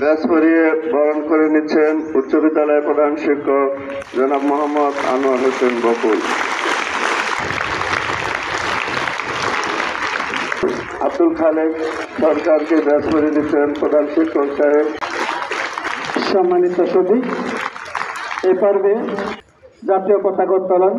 ব্যাস পরিয়ে বরণ করে নিচ্ছেন উচ্চ বিদ্যালয়ের প্রধান শিক্ষক জনাব মোহাম্মদ আনোয়ার হোসেন বকুল। আব্দুল খালেক সরকারকে ব্যাস পরিয়ে দিচ্ছেন প্রধান শিক্ষক সাহেব। সম্মানিত সদী, এ পর্বে জাতীয় পতাকা উত্তোলন।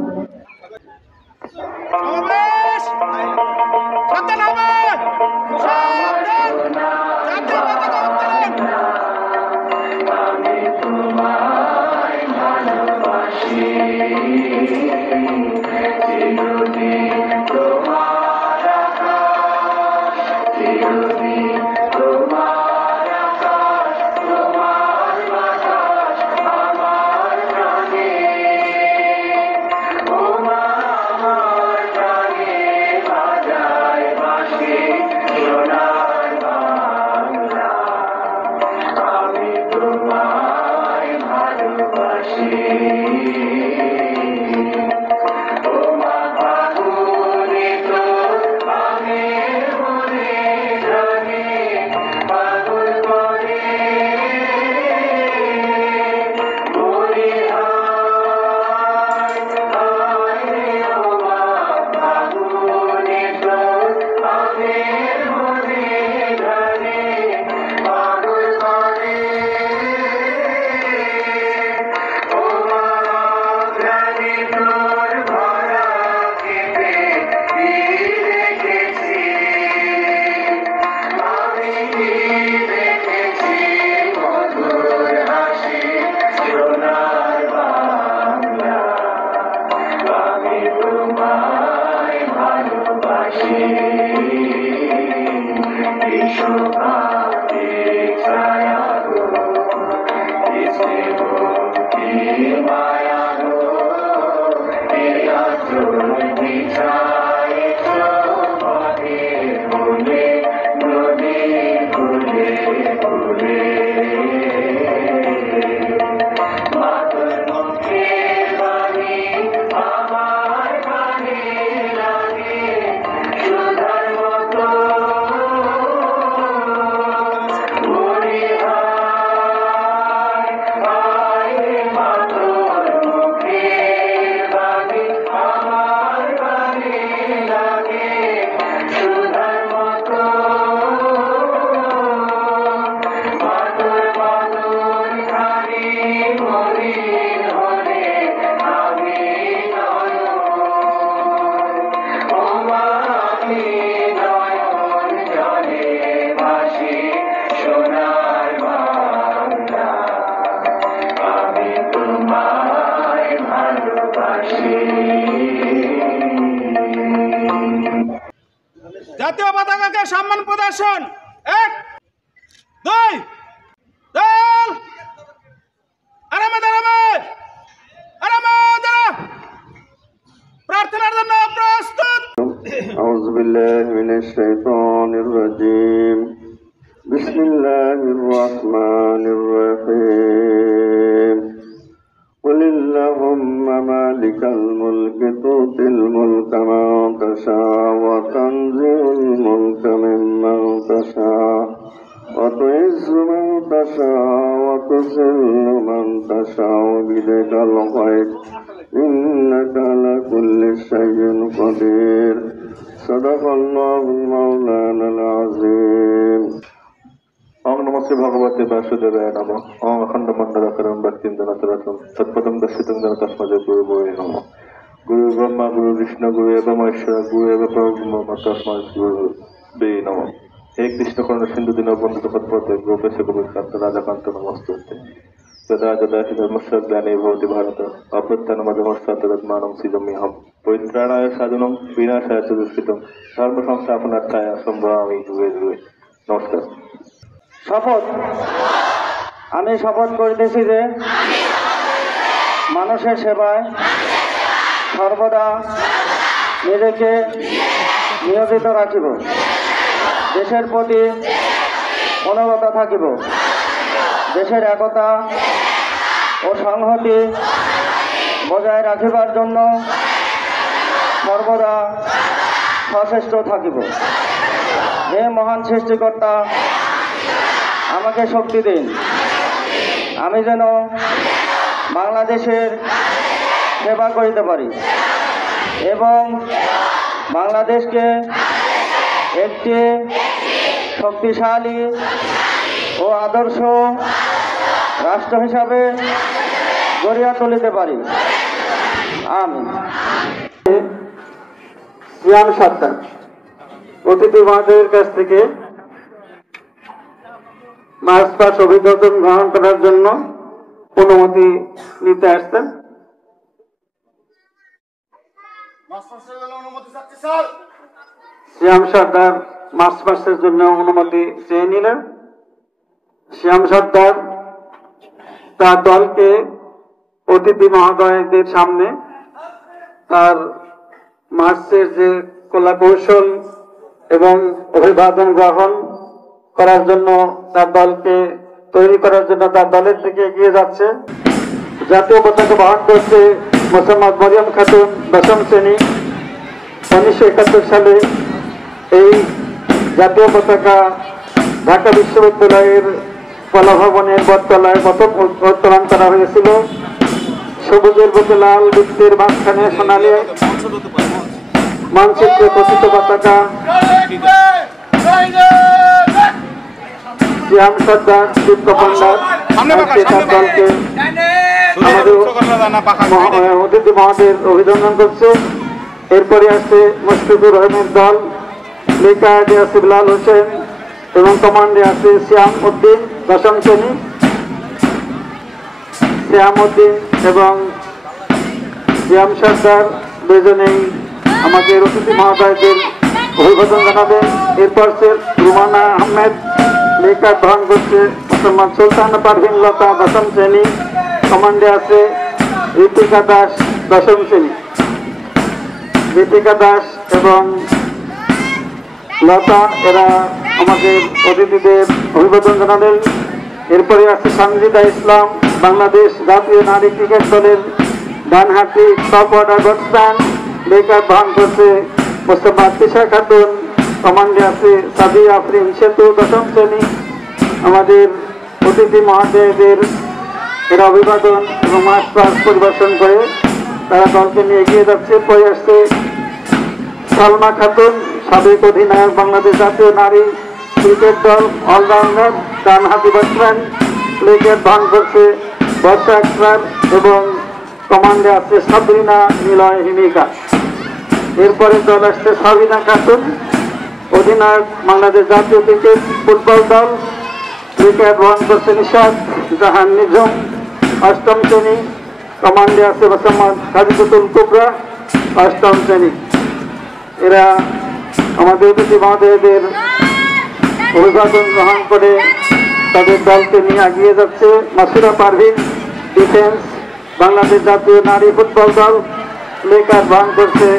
জাতীয় পতাকাকে সম্মান প্রদর্শন। 1 2 দল প্রার্থনার জন্য প্রস্তুত। আউযু বিল্লাহি মিনাশ শাইতানির রাজীম। বিসমিল্লাহির রহমানির রহিম। কুল আল্লাহুম্মা মালিকাল মুলকি তুতিল মুলকা মান তাশা'উ ওয়া তানজি'উল মুলকা মিম্মান তাশা'উ ওয়া তু'ইজ্জু মান তাশা'উ ওয়া তুযিল্লু মান তাশা'উ বিয়াদিকাল খায়র ইন্নাকা আলা কুল্লি শাইইন কাদির। সাদাকাল্লাহুল মাওলানাল আযীম। ওম নমো শ্রী ভগবতে বাসুদেবায় নমঃ। ওম অখণ্ড মণ্ডলাকারং ব্যক্তিং জনতরতম তৎপদং দর্শিতং যেন তস্মাৎ গুরু ভূয়ে নমঃ। গুরু ব্রহ্মা গুরু বিষ্ণু গুরু এব মহেশ্বর গুরু এব পরব্রহ্ম তস্মাৎ গুরুবে নমঃ। হে কৃষ্ণ করুণা সিন্ধু দীনবন্ধু পদ্মপতে গোপেশ গোপীকান্ত রাজাকান্ত নমস্তুতে। যদা যদা হি ধর্মস্য গ্লানির্ ভবতি ভারত অভ্যুত্থানমধর্মস্যাৎ সৃজাম্যহম। পরিত্রাণায় সাধুনাং বিনাশায় চ দুষ্কৃতং ধর্ম সংস্থাপনার্থায় সম্ভবামি যুগে যুগে। নমস্কার। শপথ। আমি শপথ করিতেছি যে মানুষের সেবায় সর্বদা নিজেকে নিয়োজিত রাখিব, দেশের প্রতি অনুগত থাকিব, দেশের একতা ও সংহতি বজায় রাখিবার জন্য সর্বদা সচেষ্ট থাকিব। হে মহান সৃষ্টিকর্তা, আমাকে শক্তি দিন। আমি যেন বাংলাদেশের সেবা করিতে পারি এবং বাংলাদেশকে একটি শক্তিশালী ও আদর্শ রাষ্ট্র হিসাবে গড়িয়া তুলিতে পারি। আমিন। সিয়াম সর্দার অতিথি মহোদয়ের কাছ থেকে মার্চ পাস অভিযোজন গ্রহণ করার জন্য অনুমতি নিতে আসছেন। শ্যাম সর্দার মার্চ পাসের জন্য অনুমতি চেয়ে নিলেন। শ্যাম সর্দার তার দলকে অতিথি মহোদয়দের সামনে তার মার্চের যে কলা কৌশল এবং অভিবাদন গ্রহণ করার জন্য তার দলকে তৈরি করার জন্য তার দলের থেকে এগিয়ে যাচ্ছে। জাতীয় পতাকা বহন করছে মোসাম্মদ মরিয়ম খাতুন, 10ম শ্রেণী। 1971 সালে এই জাতীয় পতাকা ঢাকা বিশ্ববিদ্যালয়ের কলাভবনের বটতলায় প্রথম উত্তোলন করা হয়েছিল। সবুজের বুকে লাল, বৃত্তের মাঝখানে সোনালী মানচিত্রে খচিত পতাকা। শ্যাম সর্দার, দীপ্ত পণ্ডার দলকে আমাদের অতিথি মহোদয়ের অভিনন্দন করছে। এরপরে আছে মুশফিকুর রহিমের দল, লেকার্ডে আছে বিলাল হোসেন এবং কমান্ডে আছে শ্যাম উদ্দিন, 10ম শ্রেণী। শ্যাম উদ্দিন এবং শ্যাম সর্দার দুজনেই আমাদের অতিথি মহোদয়দের অভিবাদন জানাবেন। এরপর সে রুমানা আহমেদ লেকার বহন করছে মোহাম্মদ সুলতান পারভিন লতা, 10ম শ্রেণী। কমান্ডে আছে ঋতিকা দাস, 10ম শ্রেণী। ঋতিকা দাস এবং লতা এরা আমাদের অতিথিদের অভিবাদন জানাবেন। এরপরে আছে সঞ্জিদা ইসলাম, বাংলাদেশ জাতীয় নারী ক্রিকেট দলের ডানহাতি টপ অর্ডার ব্যাটসম্যান। লেকার বহন করছে মোস্তফা তিশা খাতুন। কমান্ডে আছে সাদিয়া আফরিন সেতু, 10ম শ্রেণী। আমাদের অতিথি মহোদয়দের এরা অভিবাদন এবং মার্চ পাস পরিবেশন করে তারা দলকে নিয়ে এগিয়ে যাচ্ছে। পরে আসছে সালমা খাতুন, সাবেক অধিনায়ক, বাংলাদেশ জাতীয় নারী ক্রিকেট দল, অলরাউন্ডার, ডানহাতি ব্যাটসম্যান। লেকার বহন করছে বর্ষা আক্তার এবং কমান্ডে আছে সাবরিনা নিলয় হিমিকা। এরপরে দল আসছে সাবিনা খাতুন, অধিনায়ক, বাংলাদেশ জাতীয় ক্রিকেট ফুটবল দল। উইকেট বহন করছে নিশাদ জাহান নিঝুম, 8ম শ্রেণী। কমান্ডে আছে মোসাম্মদ খাদিজুল কুবরা, 8ম শ্রেণী। এরা আমাদের অতিথি মহোদয়দের অভিবাদন গ্রহণ করে তাদের দলকে নিয়ে এগিয়ে যাচ্ছে। মাসুরা পারভিন, ডিফেন্স, বাংলাদেশ জাতীয় নারী ফুটবল দল। লেকার বহন করছে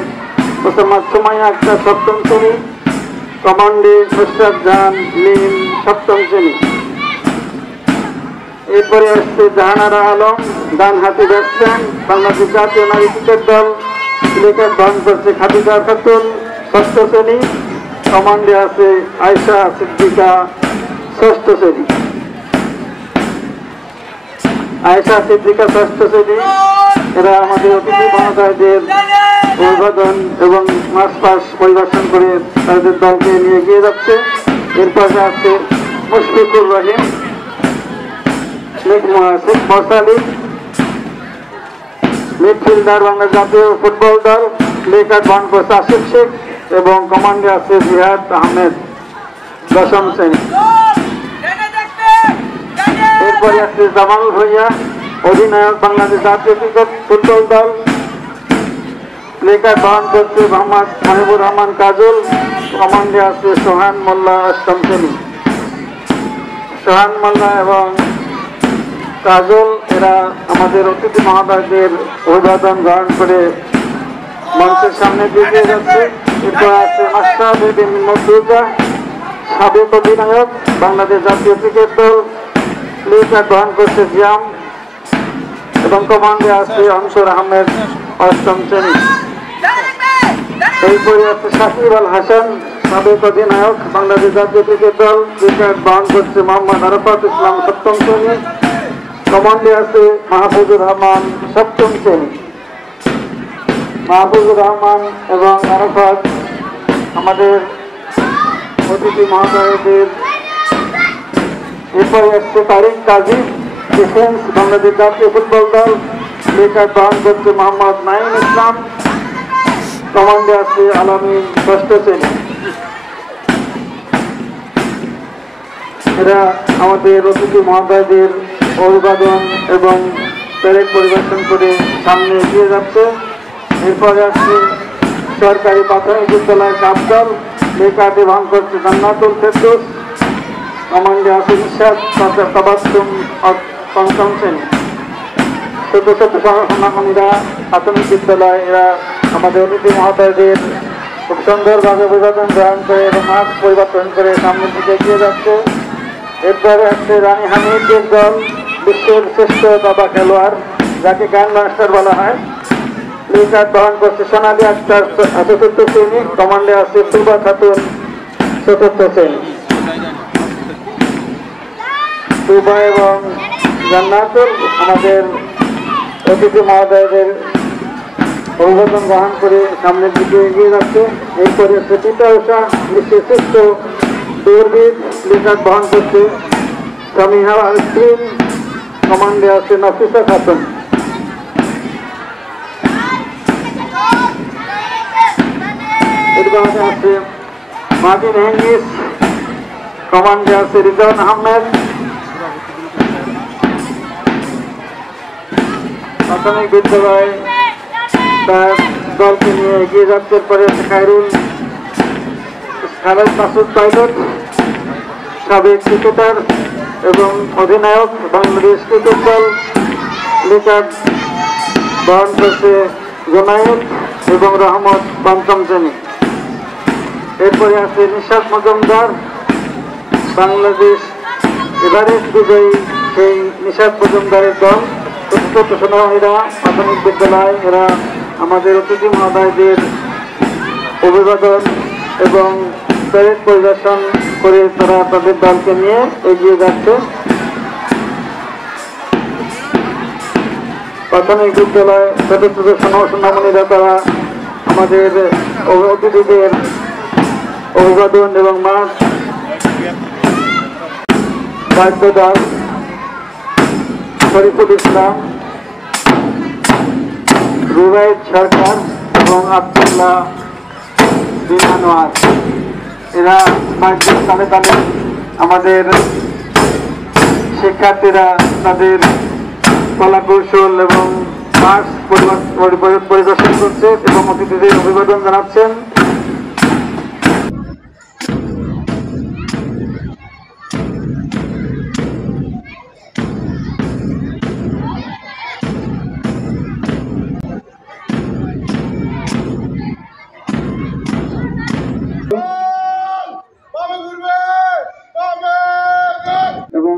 মোসাম্মদ সুমাইয়া আক্তার, 7ম শ্রেণী। কমান্ডে নুসরাত জাহান লিম, 7ম শ্রেণী। এরপরে আসছে জাহানারা আলম, ডানহাতি ব্যাটসম্যান, বাংলাদেশ জাতীয় নারী ক্রিকেট দল। লেকার বহন করছে খাদিজা খাতুন, 6ষ্ঠ শ্রেণী। কমান্ডে আছে আয়েশা সিদ্দিকা, 6ষ্ঠ শ্রেণী। আয়েশা সিদ্দিকা, 6ষ্ঠ শ্রেণী। এরা আমাদের অতিথি মহোদয়দের অভিবাদন এবং মার্চ পাস পরিবেশন করে তাদের দলকে নিয়ে এগিয়ে যাচ্ছে। এরপরে আছে মুশফিকুর রহিম, শেখ মশালি, মিডফিল্ডার, বাংলাদেশ জাতীয় ফুটবল দল। লেকার বহন করছে আসিফ শেখ এবং কমান্ডে আছে জিহাদ আহমেদ, 10ম শ্রেণী। এরপরে আছে জামাল ভুঁইয়া, অধিনায়ক, বাংলাদেশ জাতীয় ক্রিকেট ফুটবল দল। লেকার বহন করছে মোহাম্মদ মাহিবুর রহমান কাজল, কমান্ডে আছে সোহান মোল্লা, 8ম শ্রেণী। সোহান মোল্লা এবং কাজল এরা আমাদের অতিথি মহোদয়দের অভিবাদন গ্রহণ করে মঞ্চের সামনে এগিয়ে যাচ্ছে। এরপর আছে মাশরাফি বিন মুর্তজা, সাবেক অধিনায়ক, বাংলাদেশ জাতীয় ক্রিকেট দল। লেকার বহন করছে জিয়াম এবং কমান্ডে আছে আনসুর আহমেদ, 8ম শ্রেণী। এরপরে আছে সাকিব আল হাসান, সাবেক অধিনায়ক বাংলাদেশ জাতীয় ক্রিকেট দল উইকেট বহন করছে মোহাম্মদ আরাফাত ইসলাম সপ্তম শ্রেণী। কমান্ডে আছে মাহফুজুর রহমান সপ্তম শ্রেণী। মাহফুজুর রহমান এবং আরাফাত আমাদের অতিথি মহোদয়দের। এরপরে আসছে তারিক কাজী ডিফেন্স বাংলাদেশ জাতীয় ফুটবল দল উইকেট বহন করছে মোহাম্মদ নাইম ইসলাম। কমান্ডে আছে আলামিন ষষ্ঠ শ্রেণী। এরা আমাদের অতিথি মহোদয়দের অভিবাদন এবং প্যারেড পরিবেশন করে সামনে এগিয়ে যাচ্ছে। এরপরে আসছে সরকারি প্রাথমিক বিদ্যালয়ের কাপ দল উইকেটে বহন করছে জান্নাতুল ফেরদৌস। কমান্ডে আছে ইরশাদ তাবাসসুম পঞ্চম শ্রেণী। ছোট ছোট সহকর্মীরা প্রাথমিক বিদ্যালয় এরা আমাদের অতিথি মহোদয়দের খুব সুন্দরভাবে অভিবাদন গ্রহণ করে এবং মাঠ পরিবর্তন করে সামনের দিকে এগিয়ে যাচ্ছে। এরপরে আসছে রানী হামিদের দল বিশ্বের শ্রেষ্ঠ দাবা খেলোয়াড় যাকে গ্র্যান্ড মাস্টার বলা হয়। উইকেট বহন করছে সোনালী আক্তার চতুর্থ শ্রেণী। কমান্ডে আছে সুবা খাতুন চতুর্থ শ্রেণী। সুবা এবং জান্নাতুল আমাদের অতিথি মহোদয়দের অভিবাদন গ্রহণ করে সামনের দিকে এগিয়ে যাচ্ছে। এরপরে হচ্ছে পিতা উষা বিশ্বের শ্রেষ্ঠ দৌড়বিদ উইকেট বহন করছে সামিহা আলস্ক্রিন। কমান্ডে আছে নাফিসা খাতুন। এরপরে আছে মার্টিন হেঙ্গিস। কমান্ডে আছে রিজওয়ান আহমেদ। প্রাথমিক বিদ্যালয়ে তার দলকে নিয়ে এগিয়ে যাচ্ছে। পরে আছে খালেদ মাসুদ পাইলট সাবেক ক্রিকেটার এবং অধিনায়ক বাংলাদেশ ক্রিকেট দল উইকেট বহন করছে জোনায়েদ এবং রহমত পঞ্চম শ্রেণী। এরপরে আছে নিশাত মজুমদার বাংলাদেশ এভারেস্ট বিজয়ী সেই নিশাত মজুমদারের দল। ছোট সোনামণিরা প্রাথমিক বিদ্যালয় এরা আমাদের অতিথি মহোদয়দের অভিবাদন এবং প্যারেড পরিদর্শন করে তারা তাদের দলকে নিয়ে এগিয়ে যাচ্ছে। প্রাথমিক বিদ্যালয় ছোট ছোট সোনামণিরা তারা আমাদের অতিথিদের অভিবাদন এবং মাঠ বাদ্যদল শরীফুল ইসলাম, রুবাইদ সরকার এবং আব্দুল্লাহ বিন আনোয়ার এরা বাদ্যের তালে তালে আমাদের শিক্ষার্থীরা তাদের কলা কৌশল এবং মাঠ পরিদর্শন করছে এবং অতিথিদের অভিবাদন জানাচ্ছেন। এবং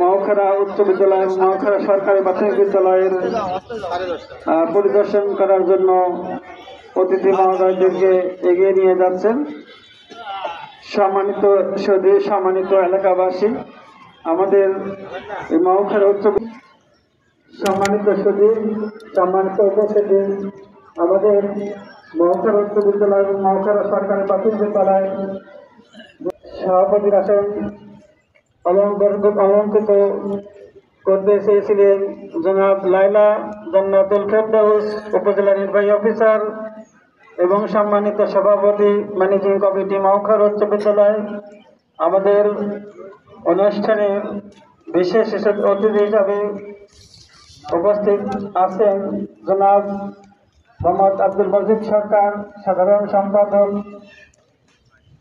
মহাখারা উচ্চ বিদ্যালয় এবং মহাখারা সরকারি প্রাথমিক বিদ্যালয়ের পরিদর্শন করার জন্য অতিথি মহোদয়দেরকে এগিয়ে নিয়ে যাচ্ছেন। সম্মানিত সদী, সম্মানিত এলাকাবাসী, আমাদের এই মহাখারা উচ্চ সম্মানিত সদী, সম্মানিত উপস্থিতি, আমাদের মহাখারা উচ্চ বিদ্যালয় এবং মহাখারা সরকারি প্রাথমিক বিদ্যালয় সভাপতির আসন অলঙ্কৃত করতে চেয়েছিলেন জনাব লাইলা জান্নাতুল ফেরদৌস, উপজেলা নির্বাহী অফিসার এবং সম্মানিত সভাপতি ম্যানেজিং কমিটি মহাখারা উচ্চ বিদ্যালয়। আমাদের অনুষ্ঠানে বিশেষ অতিথি হিসাবে উপস্থিত আছেন জনাব মোহাম্মদ আব্দুল মজিদ সরকার, সাধারণ সম্পাদক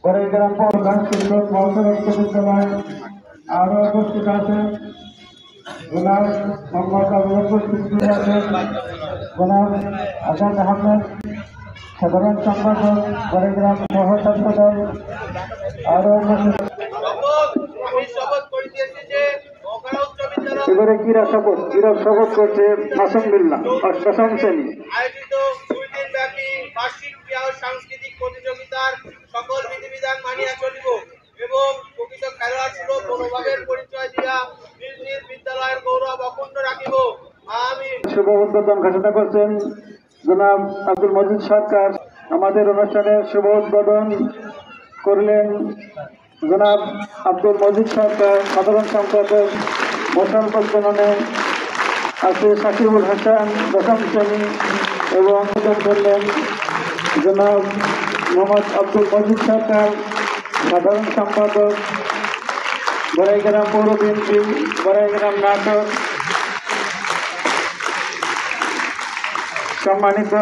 বড়াইগ্রাম প্রধান শিক্ষক মহাখারা উচ্চ বিদ্যালয়। আরও উপস্থিত আছেন জনাব মোহাম্মদ আবু বকর সিদ্দিকী আছেন, জনাব আজাদ আহমেদ সাধারণ সম্পাদক বড়াইগ্রাম সহস্রাধিক দল। আরও উপস্থিত এবারে ক্রীড়া শপথ করছে মাসুম বিল্লাহ, অষ্টম শ্রেণী। আয়োজিত 2 দিন ব্যাপী বার্ষিক ক্রীড়া ও সাংস্কৃতিক প্রতিযোগিতার সকল বিধিবিধান মানিয়া চলিব এবং প্রকৃত খেলোয়াড় সুলভ মনোভাবের পরিচয় দিয়া নিজ নিজ বিদ্যালয়ের গৌরব অক্ষুণ্ণ রাখিব। আমিন। শুভ উদ্বোধন ঘোষণা করছেন জনাব আব্দুল মজিদ সরকার। আমাদের অনুষ্ঠানের শুভ উদ্বোধন করলেন জনাব আব্দুল মজিদ সরকার, সাধারণ সম্পাদক। মোশন প্রজ্বলনে আছে সাকিবুল হাসান, দশম শ্রেণী, এবং উদ্বোধন করলেন জনাব মোহাম্মদ আব্দুল মজিদ সরকার, সাধারণ সম্পাদক, বড়াইগ্রাম পৌর বিএনপি, বড়াইগ্রাম নাটক। সম্মানিত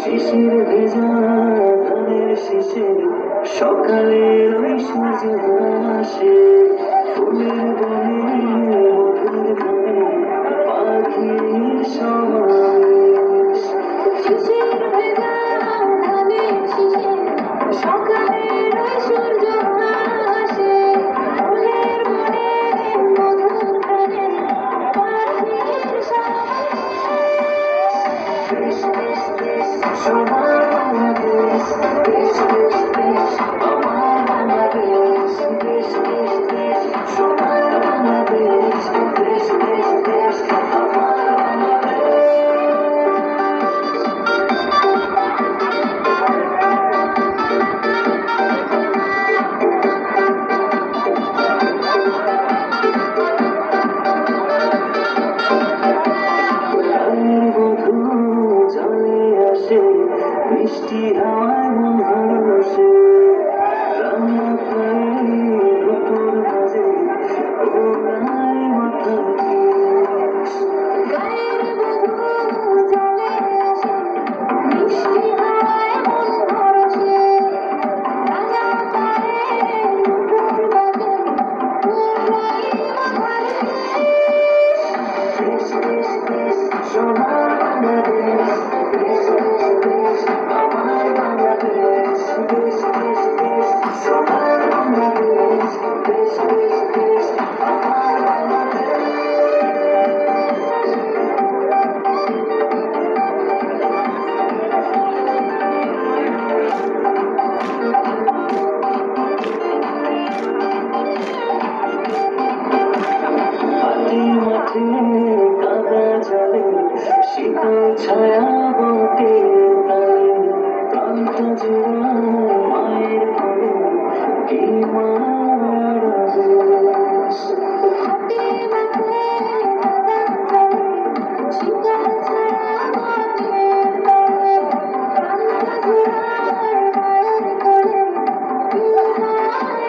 শিশির ভেজা ধানের শীষে সকালের ওই সূর্য হাসে, ফুলের বনে মধুর ধানে পাখির সমাবেশ। শিশির ভেজা ধানের শীষে সকালের ওই সূর্য হাসে, ফুলের বনে মধুর ধানে পাখির সমাবেশ। সোনার বাংলাদেশ, দেশ দেশ দেশ আমার বাংলাদেশ, দেশ দেশ দেশ সোনার বাংলাদেশ, দেশ দেশ দেশ আমার মিষ্টি হাওয়ায় মন হাসে, রান্না প্রায় দুপুর বাজে, ওড়ায় মাথার কেশ। গায়ের বধূ চলে আসে, মিষ্টি হাওয়ায় মন হাসে, রান্না প্রায় দুপুর বাজে, ওড়ায় মাথার কেশ। দেশ দেশ দেশ সোনার বাংলাদেশ, দেশ দেশ দেশ আমার বাংলাদেশ, দেশ দেশ দেশ সোনার বাংলাদেশ, দেশ দেশ দেশ আমার বাংলাদেশ। হাতে মাঠে কাদা জলে শীতল ছায়া বটে তালে, প্রান্ত জোড়া মায়ের কোলে কি মার আবেশ। হাতে মাঠে কাদা জলে শীতল ছায়া বটে তালে, প্রান্ত জোড়া মায়ের কোলে কি মার আবেশ।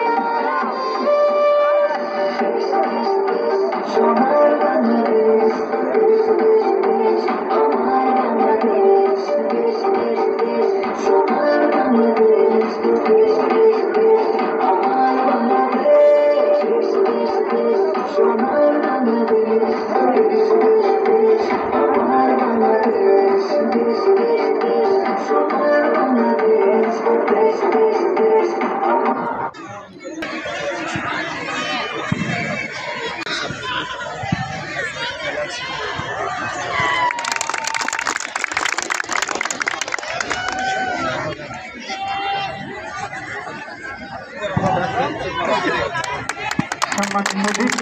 সোনার বাংলাদেশ, দেশ দেশ দেশ আমার বাংলাদেশ, দেশ দেশ দেশ সোনার বাংলাদেশ, দেশ দেশ দেশ আমার বাংলাদেশ, দেশ দেশ দেশ সোনার বাংলাদেশ, দেশ দেশ দেশ আমার বাংলাদেশ, দেশ দেশ দেশ সোনার বাংলাদেশ, দেশ দেশ দেশ আমার। সাংবাদিক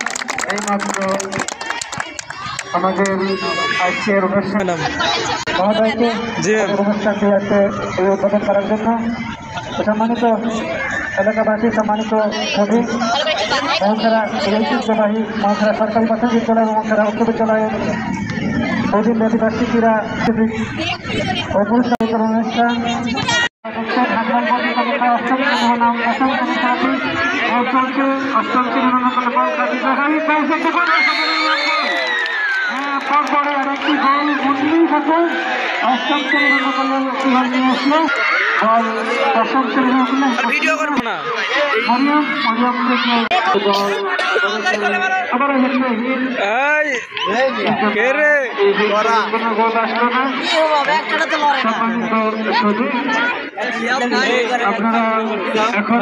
এইমাত্র আমাদের আজকের অনুষ্ঠান মহোদয়কে অনুষ্ঠানটি আছে এই উদ্বোধন করার জন্য সম্মানিত এলাকাবাসী, সম্মানিত কবি, মহাখারা ঐতিহ্যবাহী মহাখারা সরকারি প্রাথমিক বিদ্যালয় এবং মহাখারা উচ্চ বিদ্যালয়ের বহুদিন ব্যাপী বার্ষিকীরা ও পুরস্কার অনুষ্ঠান পরপরে আরেকটি গোল উন্নীত হতো অষ্টম শ্রেণীর নিয়ে আসলো বল দশম শ্রেণীর আবার গোল আসলো না। আপনারা এখন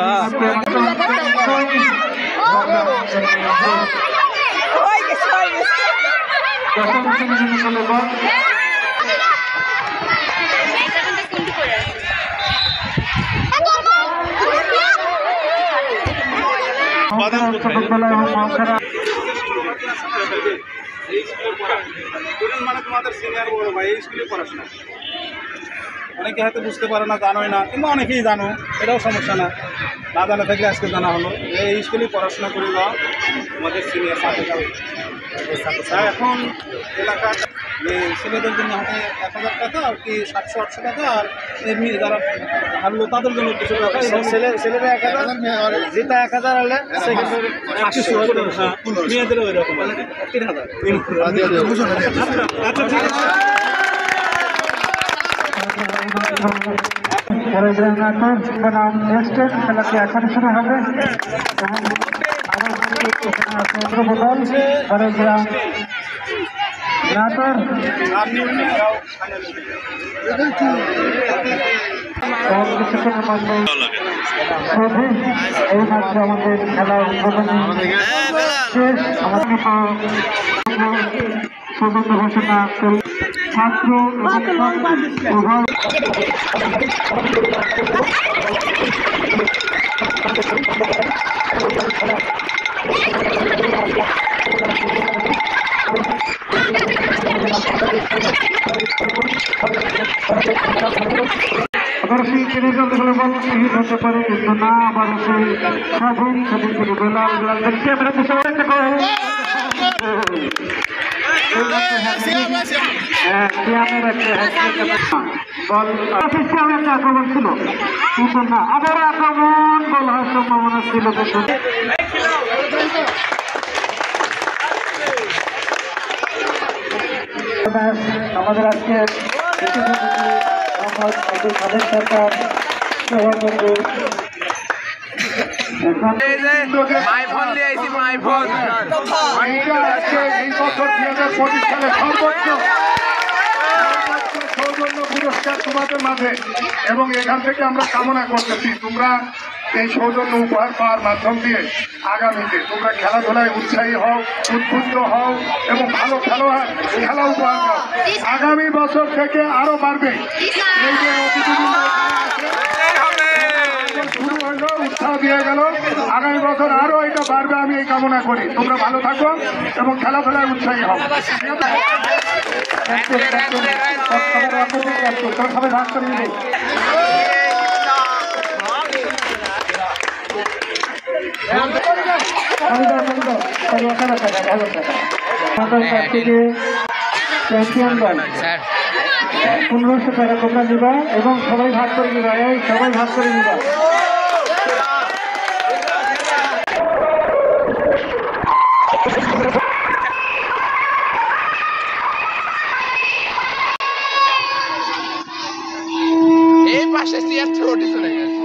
দশম শ্রেণীর বল মানে তোমাদের সিনিয়র বড় ভাই এই স্কুলে পড়াশোনা অনেকে হয়তো বুঝতে পারো না, জানোই না, কিংবা অনেকেই জানো, এটাও সমস্যা না, না জানা থাকলে আজকে জানা হলো। এই স্কুলে পড়াশোনা করে যাওয়া আমাদের সিনিয়র ছাত্র। এখন এলাকার ছেলেদের জন্য হাতে 1000 টাকা আর কি 700-800 টাকা, আর এমনি যারা হারলো তাদের জন্য কিছু টাকা। ছেলেরা 1000, যেটা 1000 হলে মেয়েদেরও ওই রকম 3000। আচ্ছা ঠিক আছে। খেলাটি এখন শুরু হবে কিছুক্ষণের মধ্যে এই মাত্র আমাদের খেলা উদ্বোধনী শেষ। আমাদের সৌজন্য ঘোষণা ছাত্র আবার সেই রেজাল্টগুলো বল শহীদ হতে পারে, কিন্তু না আবার সেই স্বাধীন স্বাধীন বেলাল আক্রমণ ছিল, কিন্তু না আবার আক্রমণ বল হওয়ার সম্ভাবনা ছিল। আমাদের আজকে সরকার পুরস্কার তোমাদের মাঝে, এবং এখান থেকে আমরা কামনা করতেছি তোমরা এই সৌজন্য উপহার পাওয়ার মাধ্যম দিয়ে আগামীতে তোমরা খেলাধুলায় উৎসাহী হও, উদ্বুদ্ধ হও এবং ভালো খেলা উপহার দাও। আগামী বছর থেকে আরো বাড়বে। এই যে শুরু হইলো, উৎসাহ দিয়ে গেল, আগামী বছর আরো এটা বাড়বে, আমি এই কামনা করি। তোমরা ভালো থাকো এবং খেলাধুলায় উৎসাহী হও। সবাই ভাগ করে নিবে। চ্যাম্পিয়ন দল 1500 টাকা তোমরা নিবা এবং সবাই ভাগ করে নিবা, এই সবাই ভাগ করে নিবা। এই পাশে চেয়ার ছোট চলে গেছে।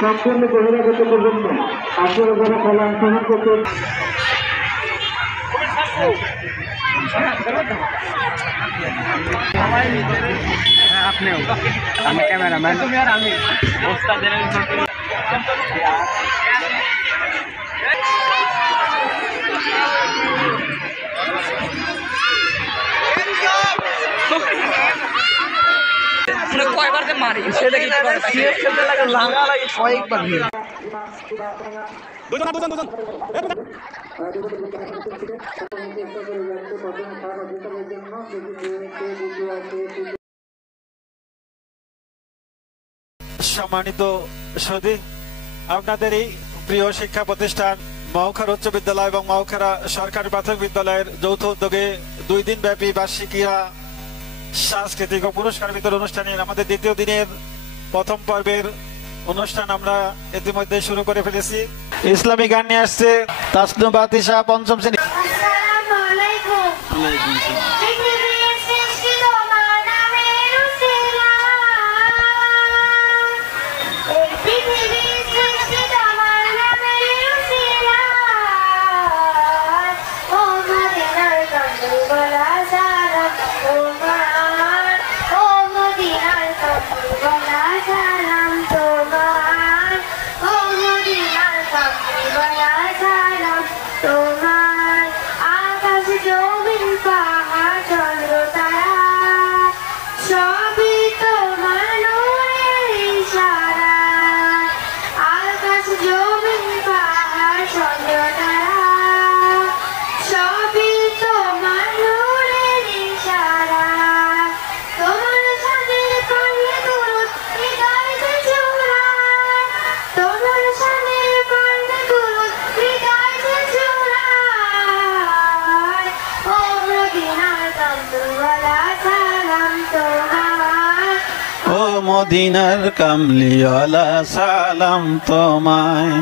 সম্পূর্ণ বহিরাগত পর্যন্ত আপনারা যারা খেলা অংশগ্রহণ করতে আপনিও আমি ক্যামেরাম্যান তুমি আর আমি কয়বার মারি সেটা কি লাগা লাগে কয়েকবার সম্মানিত সুধী, আপনাদের এই প্রিয় শিক্ষা প্রতিষ্ঠান মৌখার উচ্চ বিদ্যালয় এবং মৌখারা সরকারি প্রাথমিক বিদ্যালয়ের যৌথ উদ্যোগে 2 দিন ব্যাপী বার্ষিকীরা সাংস্কৃতিক ও পুরস্কার বিতরণ অনুষ্ঠানের আমাদের দ্বিতীয় দিনের প্রথম পর্বের অনুষ্ঠান আমরা ইতিমধ্যে শুরু করে ফেলেছি। ইসলামী গান নিয়ে আসছে তাসনুবা তিশা, 5ম শ্রেণী। মদিনার কামলিওয়ালা সালাম তোমায়,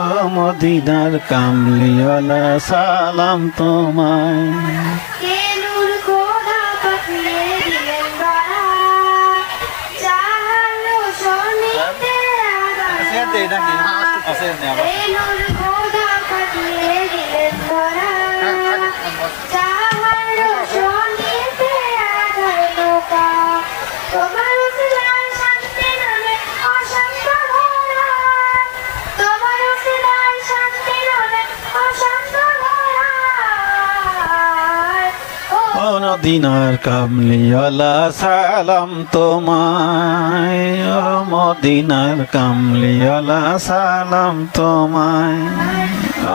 ও মদিনার কামলিওয়ালা সালাম তোমায়। মদিনার কামলিওয়ালা সালাম তোমায়, ও মদিনার কামলিওয়ালা সালাম তোমায়,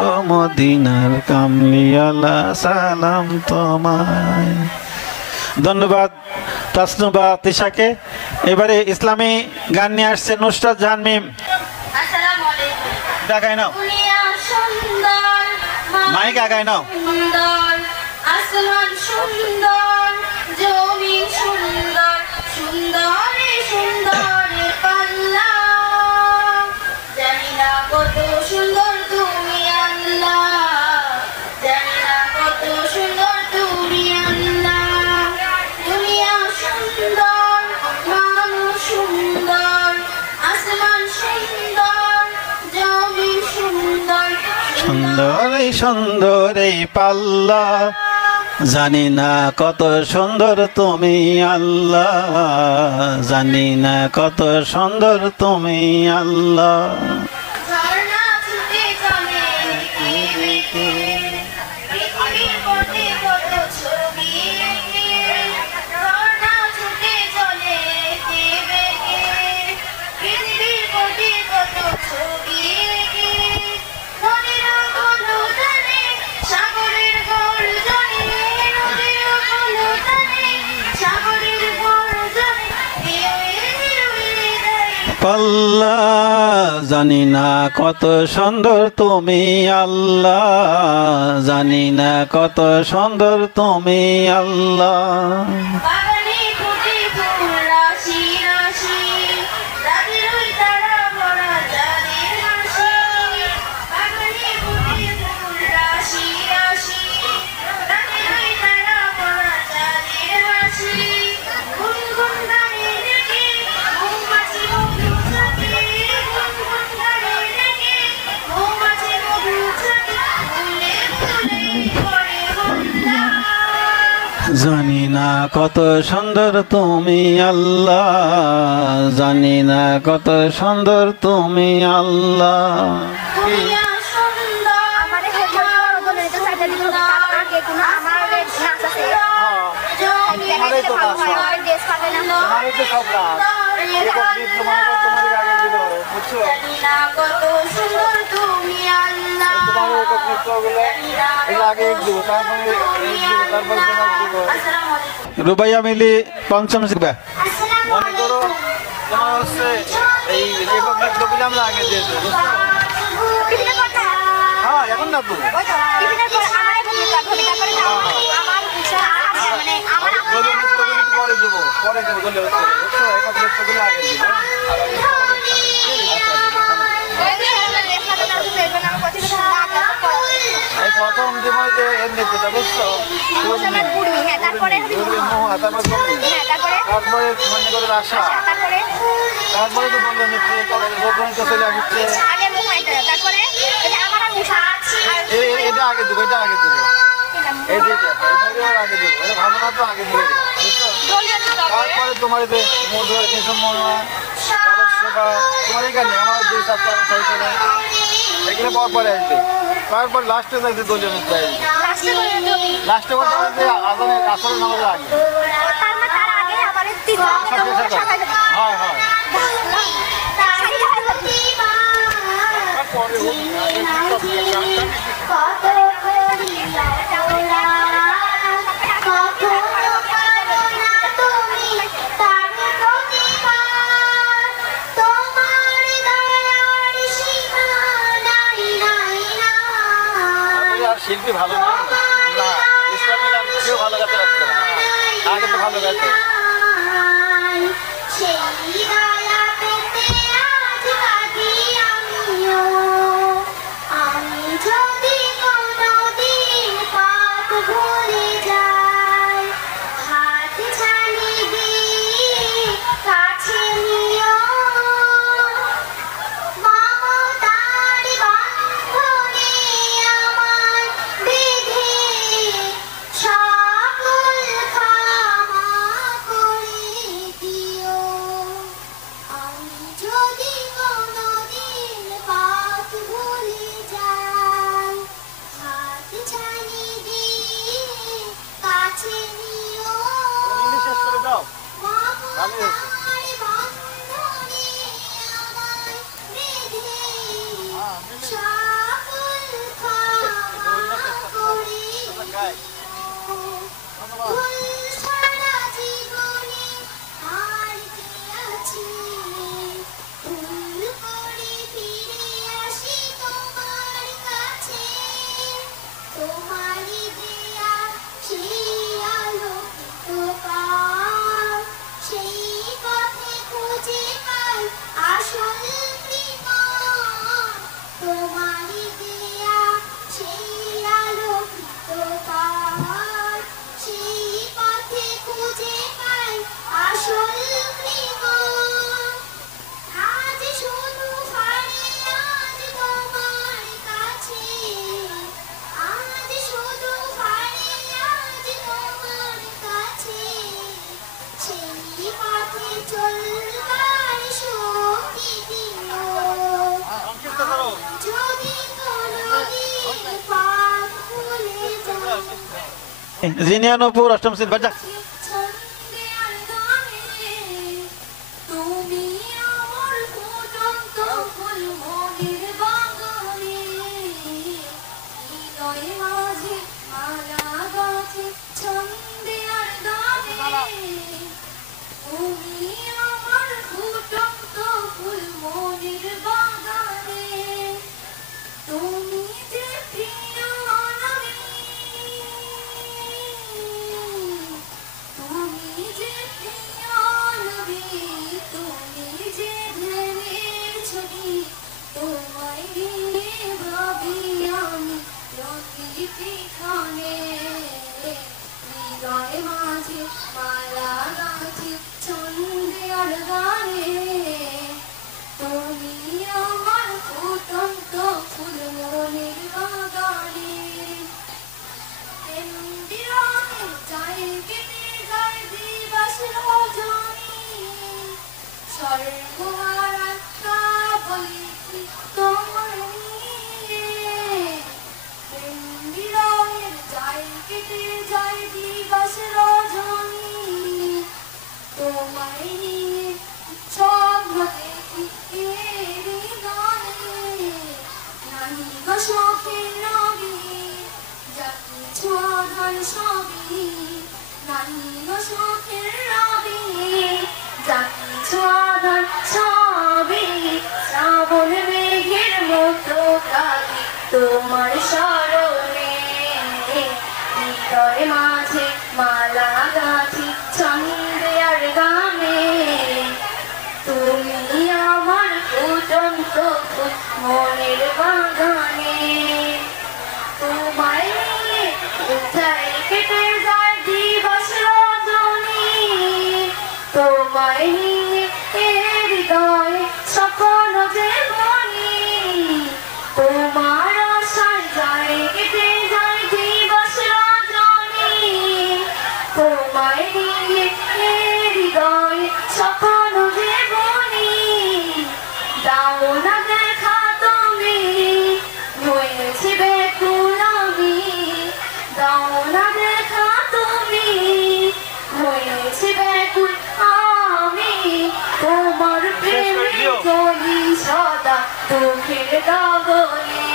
ও মদিনার কামলিওয়ালা সালাম তোমায়। ধন্যবাদ তাসনুবা তিশাকে। এবারে ইসলামী গান নিয়ে আসছে নুসরাত জাহান মিম। গায় নাও, মাইক গায় নাও। আসমান সুন্দর, জমিন সুন্দর, সুন্দরে সুন্দরে পাল্লা, জানি না কত সুন্দর তুমি আল্লাহ, জানি না কত সুন্দর তুমি আল্লাহ। দুনিয়া সুন্দর, মানুষ সুন্দর, আসমান সুন্দর, জমিন সুন্দর, সুন্দর এই সুন্দর এই পাল্লা, জানি না কত সুন্দর তুমি আল্লাহ, জানি না কত সুন্দর তুমি আল্লাহ। ঝর্ণা ছুটে চলে এঁকে বেঁকে, পৃথিবীর পথে কত ছবি এঁকে। ঝর্ণা ছুটে চলে এঁকে বেঁকে, পৃথিবীর পথে কত ছবি এঁকে। নদীর কলতানে সাগরের গর্জনে, নদীর কলতানে সাগরের গর্জনে, পাল্লা জানি না কত সুন্দর তুমি আল্লাহ, জানি না কত সুন্দর তুমি আল্লাহ। বাগানে ফুটে ফুল রাশি রাশি, রাতের ওই তারা ভরা চাঁদের হাসি। বাগানে ফুটে ফুল রাশি রাশি, রাতের ওই তারা ভরা চাঁদের হাসি। গুনগুন গানে ডেকে মৌমাছি মধু চাকে, গুনগুন গানে ডেকে মৌমাছি মধু চাকে, ফুলে ফুলে করে হল্লা। জানি না কত সুন্দর তুমি আল্লাহ, জানি না কত সুন্দর তুমি আল্লাহ। দুনিয়া সুন্দর আমারে হেল্প বলে তো সাইডে দিও না আগে কোন আমার নাচ আছে আমারে তো নাচ আমার দেশ পাবে না আমারে তো সব নাচ একত্রিত তোমার আগে দিল বুঝছো না কত সুন্দর তুমি আল্লাহ তোমার একত্রিত গুলো এর আগে দিব তারপরে তোমার দিব। আসসালামু আলাইকুম। রুবাইয়া মিলি পঞ্চম শিখবে। আসসালামু মনে করো তোমার হচ্ছে এই রেকর্ড কপিল আমরা আগে দিয়েছি, বুঝছো? টিফিনের কথা হ্যাঁ এখন না তো টিফিনের পর আমারে ভূমিকা ভূমিকা করে দাও আমার বিষয় আছে মানে আমার পরে দেবো বলে হচ্ছে, বুঝছো? এখন রেকর্ডগুলো আগে দিব। এই প্রথম জীবনে যে এর নেতৃত্ব, বুঝছো? তারপরে মনে করে আশা, তারপরে তো বললো নেতৃত্ব তো চলে আসছে। এটা আগে দেবো, এটা আগে দেবো, এই যেটা আগে দেবো, এটা ভালো না তো আগে দেবো, বুঝছো? তারপরে তোমার যে মোটিভেশন মনে হয় তোমার এখানে আমার দুই চারটা এগুলো পরে আসবে, তারপর লাস্টে যাইতে দলীয় নেতা লাস্টে বলতে হবে যে আজানের আসরের নামাজের আগে। হয় হয় শিল্পী ভালো না, না ইসলামী গান কেউ ভালো গাতে রাখতে পারে না, আগে তো ভালো গাইতো। সেই জিনিয়ানপুর অষ্টম শ্রেণী বাজা। তোমার স্মরণে হৃদয় মাঝে মালা গাঁথি ছন্দে আর গানে, তুমি আমার ফুটন্ত ফুল মনের বাগানে। তোমায় নিয়ে কোথায় কেটে যায় দিবস রজনী, তোমায় নিয়ে হৃদয়ে স্বপ্ন যে বনি, তোমার আশায় যায় কেটে যায় দিবস রজনী, তোমায় নিয়ে হৃদয়ে স্বপ্ন যে বনি। দাও না দেখা তুমি হয়েছি বেকুল আমি, দাও না দেখা তুমি হয়েছি বেকুল আমি, তোমার প্রেমে চলি সদা দুঃখের গগনে।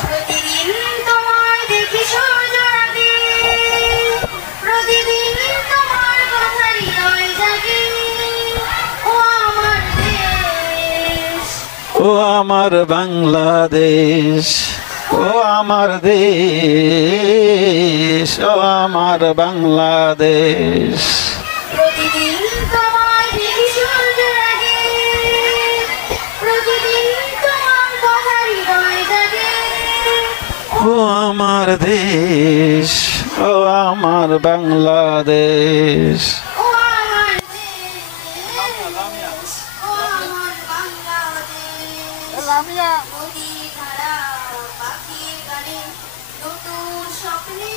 প্রতিদিন তোমায় দেখি সূর্য রাগে, প্রতিদিন তোমার কথা হৃদয় জাগে। ও আমার দেশ, ও আমার বাংলাদেশ, ও আমার দেশ, ও আমার বাংলাদেশ। প্রতিদিন তোমায় দেখি সূর্য রাগে, প্রতিদিন তোমার কথা হৃদয় জাগে। ও আমার দেশ, ও আমার বাংলাদেশ। ও আমার দেশ, ও আমার বাংলাদেশ। নদী ধারা পাখির গানে নতুন স্বপ্নে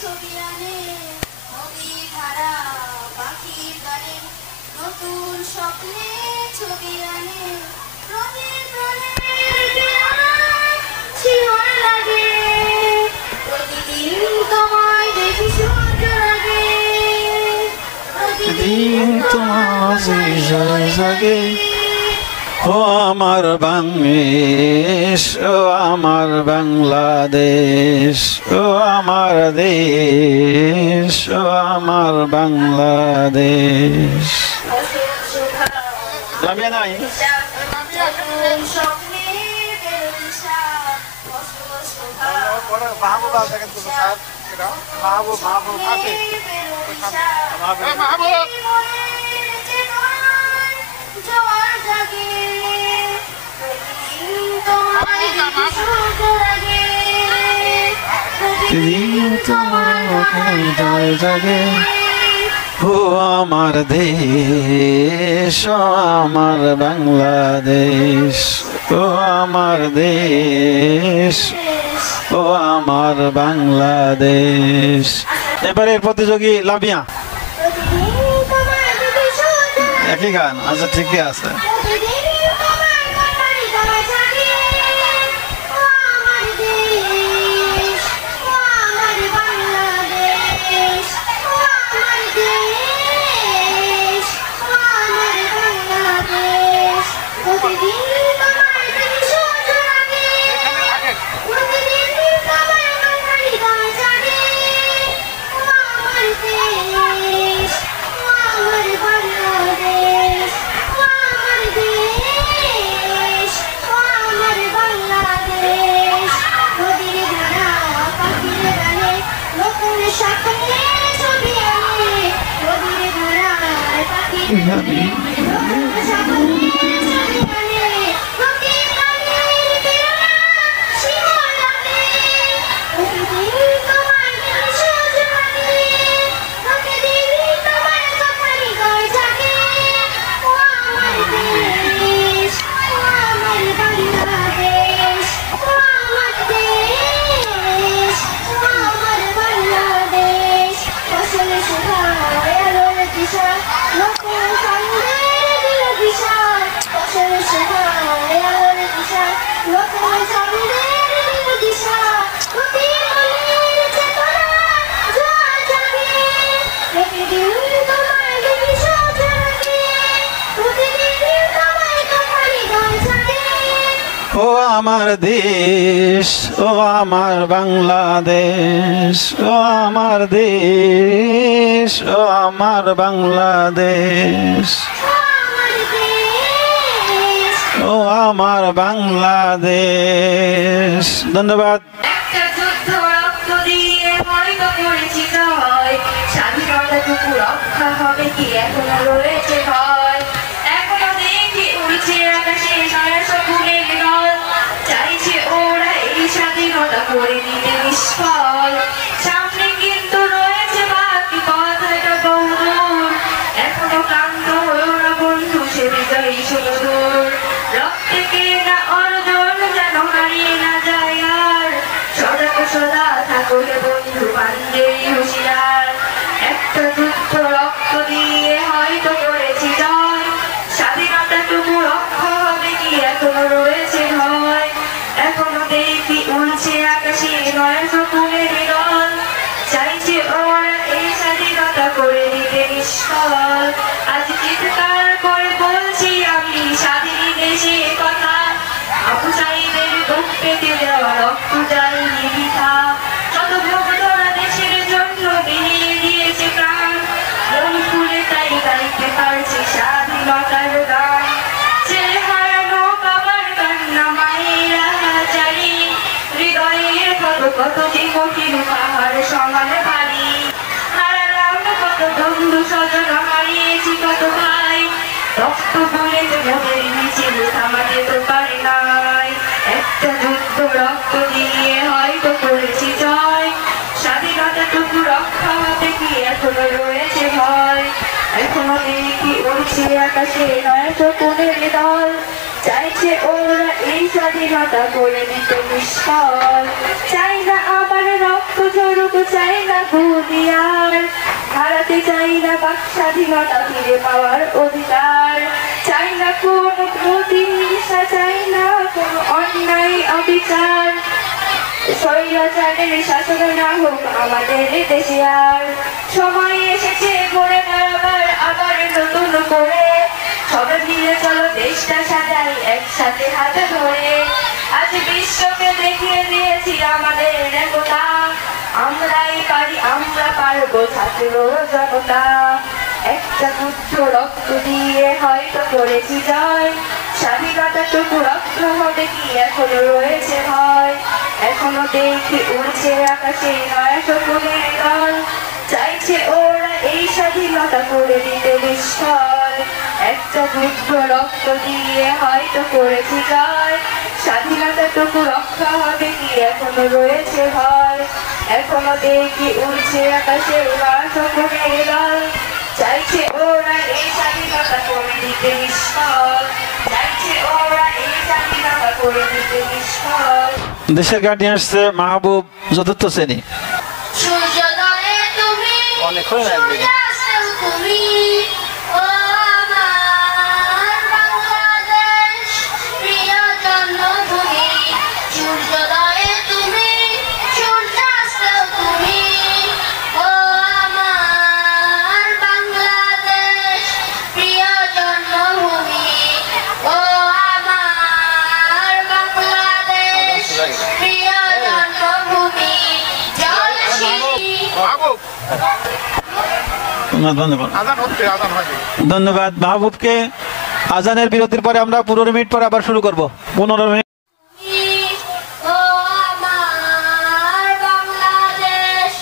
ছবি আনে, নদী ধারা পাখির গানে নতুন স্বপ্নে ছবি আনে। শিহর লাগে প্রতিদিন তোমায় দেখি সূর্য লাগে, দিন তোমার জাগে। ও আমার বাংলাদেশ, ও আমার বাংলাদেশ, ও আমার দেশ, ও আমার বাংলাদেশ। লামিয়া নাই স্বপ্নে বেরোইসা মাহবুব দেখেন তো স্যার, মাহবুব মাহবুব আছে জোয়ার জাগে প্রতিদিন তোমায় দেখি সূর্য লাগে, দিন তোমার হৃদয় জাগে। ও আমার দেশ, ও আমার বাংলাদেশ, ও আমার দেশ, ও আমার বাংলাদেশ। এবারের প্রতিযোগী লামিয়া। প্রতিদিন তোমায় দেখি সূর্য লাগে, একই গান, আচ্ছা ঠিকই আছে। প্রতিদিন তোমার কথা হৃদয় জাগে। ও আমার দেশ, ও আমার বাংলাদেশ। হারি ও আমার দেশ, ও আমার বাংলাদেশ, ও আমার দেশ, ও আমার বাংলাদেশ, ও আমার বাংলাদেশ। ধন্যবাদ। স্বাধীনতাটুকু রক্ষা হবে কি এখনো রয়েছে ভয়? এখনো দেখি উড়ছে আকাশে ফুলের দল, চাইছে ওরা এই স্বাধীনতা করে দিতে নিষ্ফল। সামনে কিন্তু রয়েছে বাকি পথটা বহুদূর, এখনো ক্লান্ত হয়েও না বন্ধু সে বিজয়ী সুদূর। রক্তে কেনা অর্জন যেন হারিয়ে না যায় আর, সদা সদা থাকো হে বন্ধু বান্ধেই হুঁশিয়ার। একটা যুদ্ধ রক্ত দিয়ে হয়তো করেছি জয়, স্বাধীনতাটুকু রক্ষা হবে কি এখনো রয়েছে ভয়? এখনো দেখি উড়ছে আকাশে নয় ফুলের দল, চাইছে ওরা এই স্বাধীনতা করে দিতে নিষ্ফল। আজ চিৎকার করে বলছি আমি স্বাধীন দেশে কথা, আবু সাইদের বুক পেতে দেওয়া রক্ত যায়নি বৃথা। শত ভক্তরা দেশের জন্য বিলিয়ে দিয়েছে প্রাণ, মন খুলে তাই গাইতে পারছে স্বাধীনতার গান। ছেলে হারানো বাবার কান্না মায়েরা হাজারি, হৃদয়ের কত কত যে কঠিন পাহাড় সমান ভারী। হারালাম কত বন্ধু স্বজন, হারিয়েছি কত ভাই, রক্ত বলে যে মোদের মিছিল থামাতে তো পারি নাই। একটা যুদ্ধ রক্ত দিয়ে হয়তো করেছি জয়, স্বাধীনতাটুকু রক্ষা হবে কি এখনো রয়েছে ভয়? এখনো দেখি উড়ছে আকাশে নয় শকুনের দল, চাইছে ওরা এই স্বাধীনতা করে দিতে নিষ্ফল। চাই না আবার রক্ত ঝরুক, চাই না গুলিয়ার, হারাতে চাই না বাক স্বাধীনতা ফিরে পাওয়ার অধিকার। চাই না কোন প্রতিহিংসা, চাই না কোন অন্যায় অবিচার, স্বৈরাচারের শাসন না হোক আমাদের দেশে আর। সময় এসেছে ঘুরে দাঁড়াবার আবার নতুন করে, সবাই মিলে চলো দেশটা সাজাই একসাথে হাতে ধরে। আজ বিশ্বকে দেখিয়ে দিয়েছি আমাদের একতা, আমরাই পারি আমরা পারবো ছাত্র জনতা। একটা যুদ্ধ রক্ত দিয়ে হয়তো করেছি জয়, স্বাধীনতাটুকু রক্ত হবে কি এখনো রয়েছে ভয়? এখনো দেখি উড়ছে আকাশে নয় শকুনের দল, চাইছে ওরা এই স্বাধীনতা করে দিতে নিষ্ফল। একটা যুদ্ধ রক্ত দিয়ে হয়তো করেছি জয়, স্বাধীনতাটুকু রক্ষা হবে কি এখনো রয়েছে ভয়? এখনো দেখি উড়ছে আকাশে নয় শকুনের দল, চাইছে ওরা এই স্বাধীনতা করে দিতে নিষ্ফল, চাইছে ওরা এই স্বাধীনতা করে দিতে নিষ্ফল। দেশের গান নিয়ে আসছে মাহবুব, চতুর্থ শ্রেণী। সূর্যোদয়ে তুমি, সূর্যাস্তে তুমি, ও আমার বাংলাদেশ প্রিয় জন্মভূমি। সূর্যোদয়ে তুমি, সূর্যাস্তে তুমি, ও আমার বাংলাদেশ প্রিয় জন্মভূমি। ও আমার বাংলাদেশ প্রিয় জন্মভূমি। ধন্যবাদ মাহবুবকে। আজানের বিরতির পরে আমরা 15 মিনিট পরে আবার শুরু করব। 15 মিনিট। ও আমার বাংলাদেশ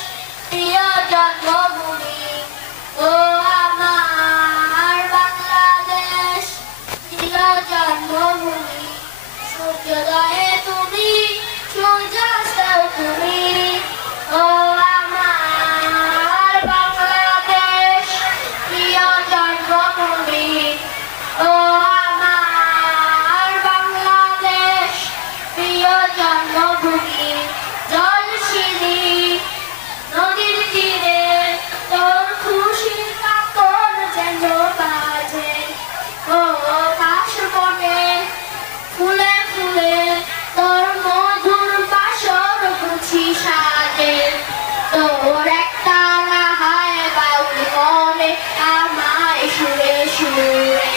প্রিয় জন্মভূমি। ও আমার সূর্যোদয়ে তুমি সূর্যাস্তেও তুমি ও আমার বাংলাদেশ প্রিয় জন্মভূমি ও আমার বাংলাদেশ প্রিয় জন্মভূমি জলশিরি নদীর তীরে তোর খুশির কাকর যেন বাজে ও কাশ বনে ফুলে ফুলে তোর মধুর বাসর গুছি সাজে তোর একটা রাহায় বাউল করে আমায় সুরে সুরে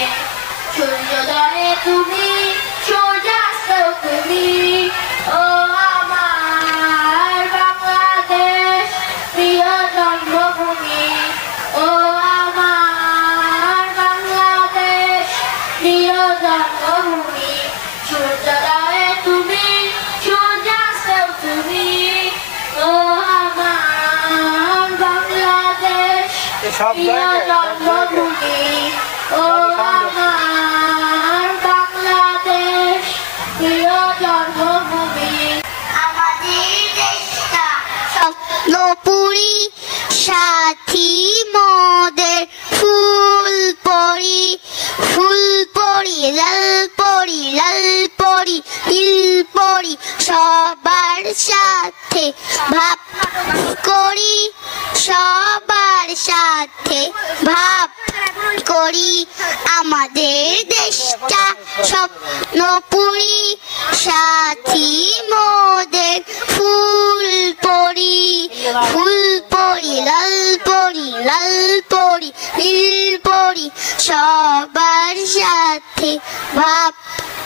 সূর্যোদয়ে তুমি সূর্যাস্তেও তুমি ও আমার বাংলাদেশ প্রিয় জন্মভূমি ও আমার বাংলাদেশ প্রিয় জন্মভূমি সূর্যোদয়ে তুমি সূর্যাস্তেও তুমি ও আমার বাংলাদেশ প্রিয় জন্মভূমি ও আমার বাংলাদেশ প্রিয় জন্মভূমি আমাদের দেশটা স্বপ্নপুরী সাথী মোদের ফুল পরি লাল পরি নীল পরি সবার সাথে ভাব করি সবার সাথে ভাব করি আমাদের দেশটা স্বপ্নপুরী সাথী মোদের ফুল পরি লাল পরি নীল পরি সবার সাথে ভাব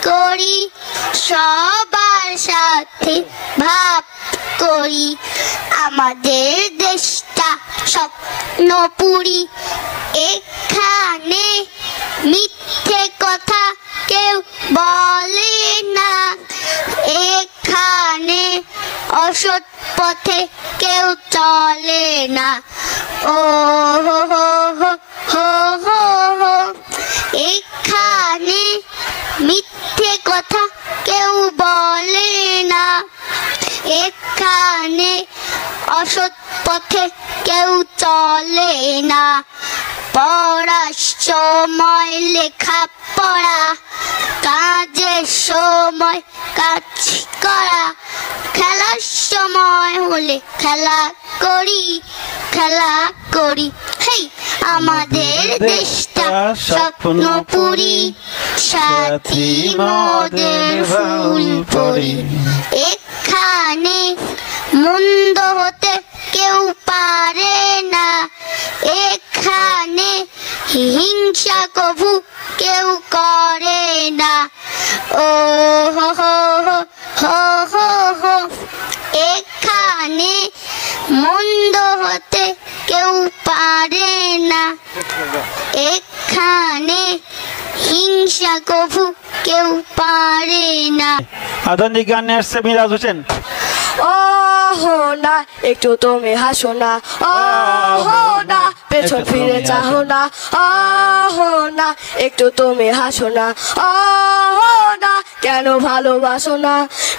করি সবার সাথে ভাব করি আমাদের দেশটা স্বপ্নপুরী এখানে মিথ্যে কথা কেউ বলে না এখানে অসৎ পথে কেউ চলে না ও হো হো হো হো হো এখানে মিথ্যে কথা কেউ বলে না এখানে অসৎ পথে কেউ চলে না পড়ার সময় লেখা পড়া কাজের সময় কাজ করা খেলার সময় হলে খেলা করি হেই আমাদের দেশটা স্বপ্নপুরী সাথী মোদের ফুল পরি এখানে মন্দ হতে কেউ পারে না এখানে হিংসা কভু কেউ করে না ও হো হো হো হো হো এখানে মন্দ হতে কেউ পারে না এখানে হিংসা কভু কেউ পারে না আধুনিক গানে আসছে মিরাজ হোসেন ওহো না একটু তুমি হাসো না ওহো না পেছন ফিরে চাহো না ওহো না একটু তুমি হাসো না ওহো না কেন ভালোবাসো না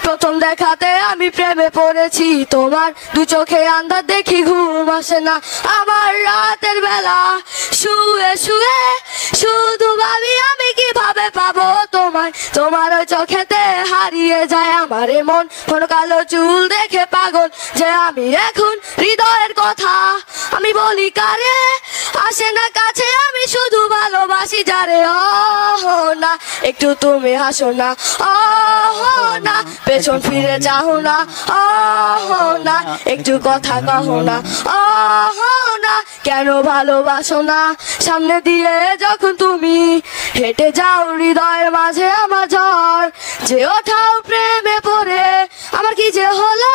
প্রথম দেখাতে আমি প্রেমে পড়েছি তোমার দু চোখে আন্ধার দেখি ঘুম আসে না আমার রাতের বেলা শুয়ে শুয়ে শুধু ভাবি আমি কিভাবে পাবো তোমায় তোমার ওই চোখেতে হারিয়ে যায় আমার মন কোন কালো চুল দেখে পাগল যে আমি এখন হৃদয়ের কথা আমি বলি কারে আসে না কাছে আমি শুধু ভালোবাসি যারে ওহো না একটু তুমি হাসো না ওহো না পেছন ফিরে চাহো না ওহো না একটু কথা কহো না ওহো না কেন ভালোবাসো না সামনে দিয়ে যখন তুমি হেঁটে যাও হৃদয়ের মাঝে আমার ঝড় যে ওঠাও প্রেমে পড়ে আমার কি যে হলো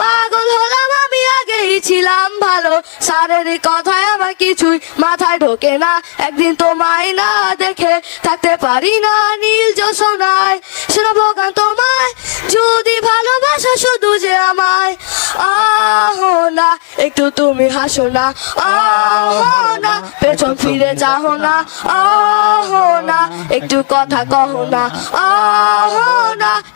পাগল হলাম আমি আগেই ছিলাম ভালো শারীরিক কথায় আমার কিছুই মাথায় ঢোকে না একদিন তোমায় না দেখে থাকতে পারি না নীল জোছনায় শোনাবো গান তোমায় যদি ভালোবাসো শুধু যে আমায় আহো না একটু তুমি হাসো না আহো না পেছন ফিরে চাহো না আহো না একটু কথা কহো না আহো না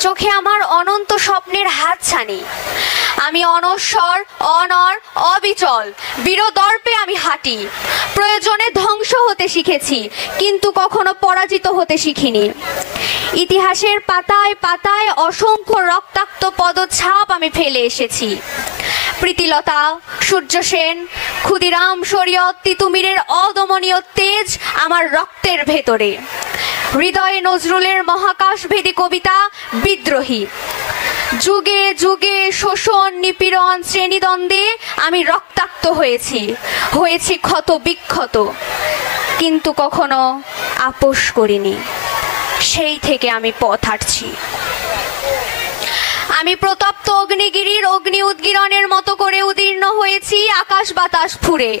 চোখে আমার অনন্ত স্বপ্নের হাতছানি। আমি অনশ্বর, অনর, অবিচল, বীরদর্পে আমি হাঁটি। প্রয়োজনে ধ্বংস হতে শিখেছি, কিন্তু কখনো পরাজিত হতে শিখিনি। ইতিহাসের পাতায় পাতায় অসংখ্য রক্তাক্ত পদছাপ আমি ফেলে এসেছি। প্রীতিলতা, সূর্য সেন, ক্ষুদিরাম, শরীয়ত, তিতুমিরের অদমনীয় তেজ আমার রক্তের ভেতরে। হৃদয়ে নজরুলের মহাকাশভেদী কবিতা বিদ্রোহী। যুগে যুগে শোষণ, নিপীড়ন, শ্রেণীদ্বন্দ্বে আমি রক্তাক্ত হয়েছি ক্ষত বিক্ষত, কিন্তু কখনো আপোষ করিনি। সেই থেকে আমি পথ হাঁটছি। আমি প্রতপ্ত অগ্নিগিরির অগ্নি উদ্গীরণের মতো করে উদীর্ণ হয়েছি আকাশ বাতাস ফুঁড়ে।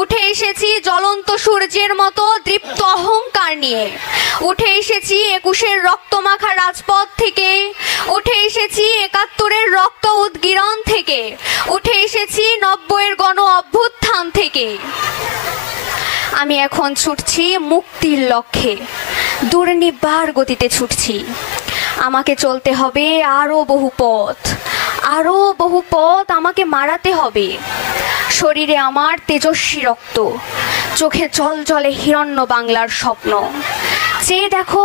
উঠে এসেছি জ্বলন্ত সূর্যের মতো দীপ্ত অহংকার নিয়ে। উঠে এসেছি 21-এর রক্তমাখা রাজপথ থেকে। উঠে এসেছি 71-এর রক্ত উদ্গীরণ থেকে। উঠে এসেছি 90-এর গণ অভ্যুত্থান থেকে। আমি এখন ছুটছি মুক্তির লক্ষ্যে, দুর্নিবার গতিতে ছুটছি। আমাকে চলতে হবে আরো বহু পথ আমাকে মারাতে হবে। শরীরে আমার তেজস্বী রক্ত, চোখে জলজলে হিরণ্য বাংলার স্বপ্ন। চেয়ে দেখো,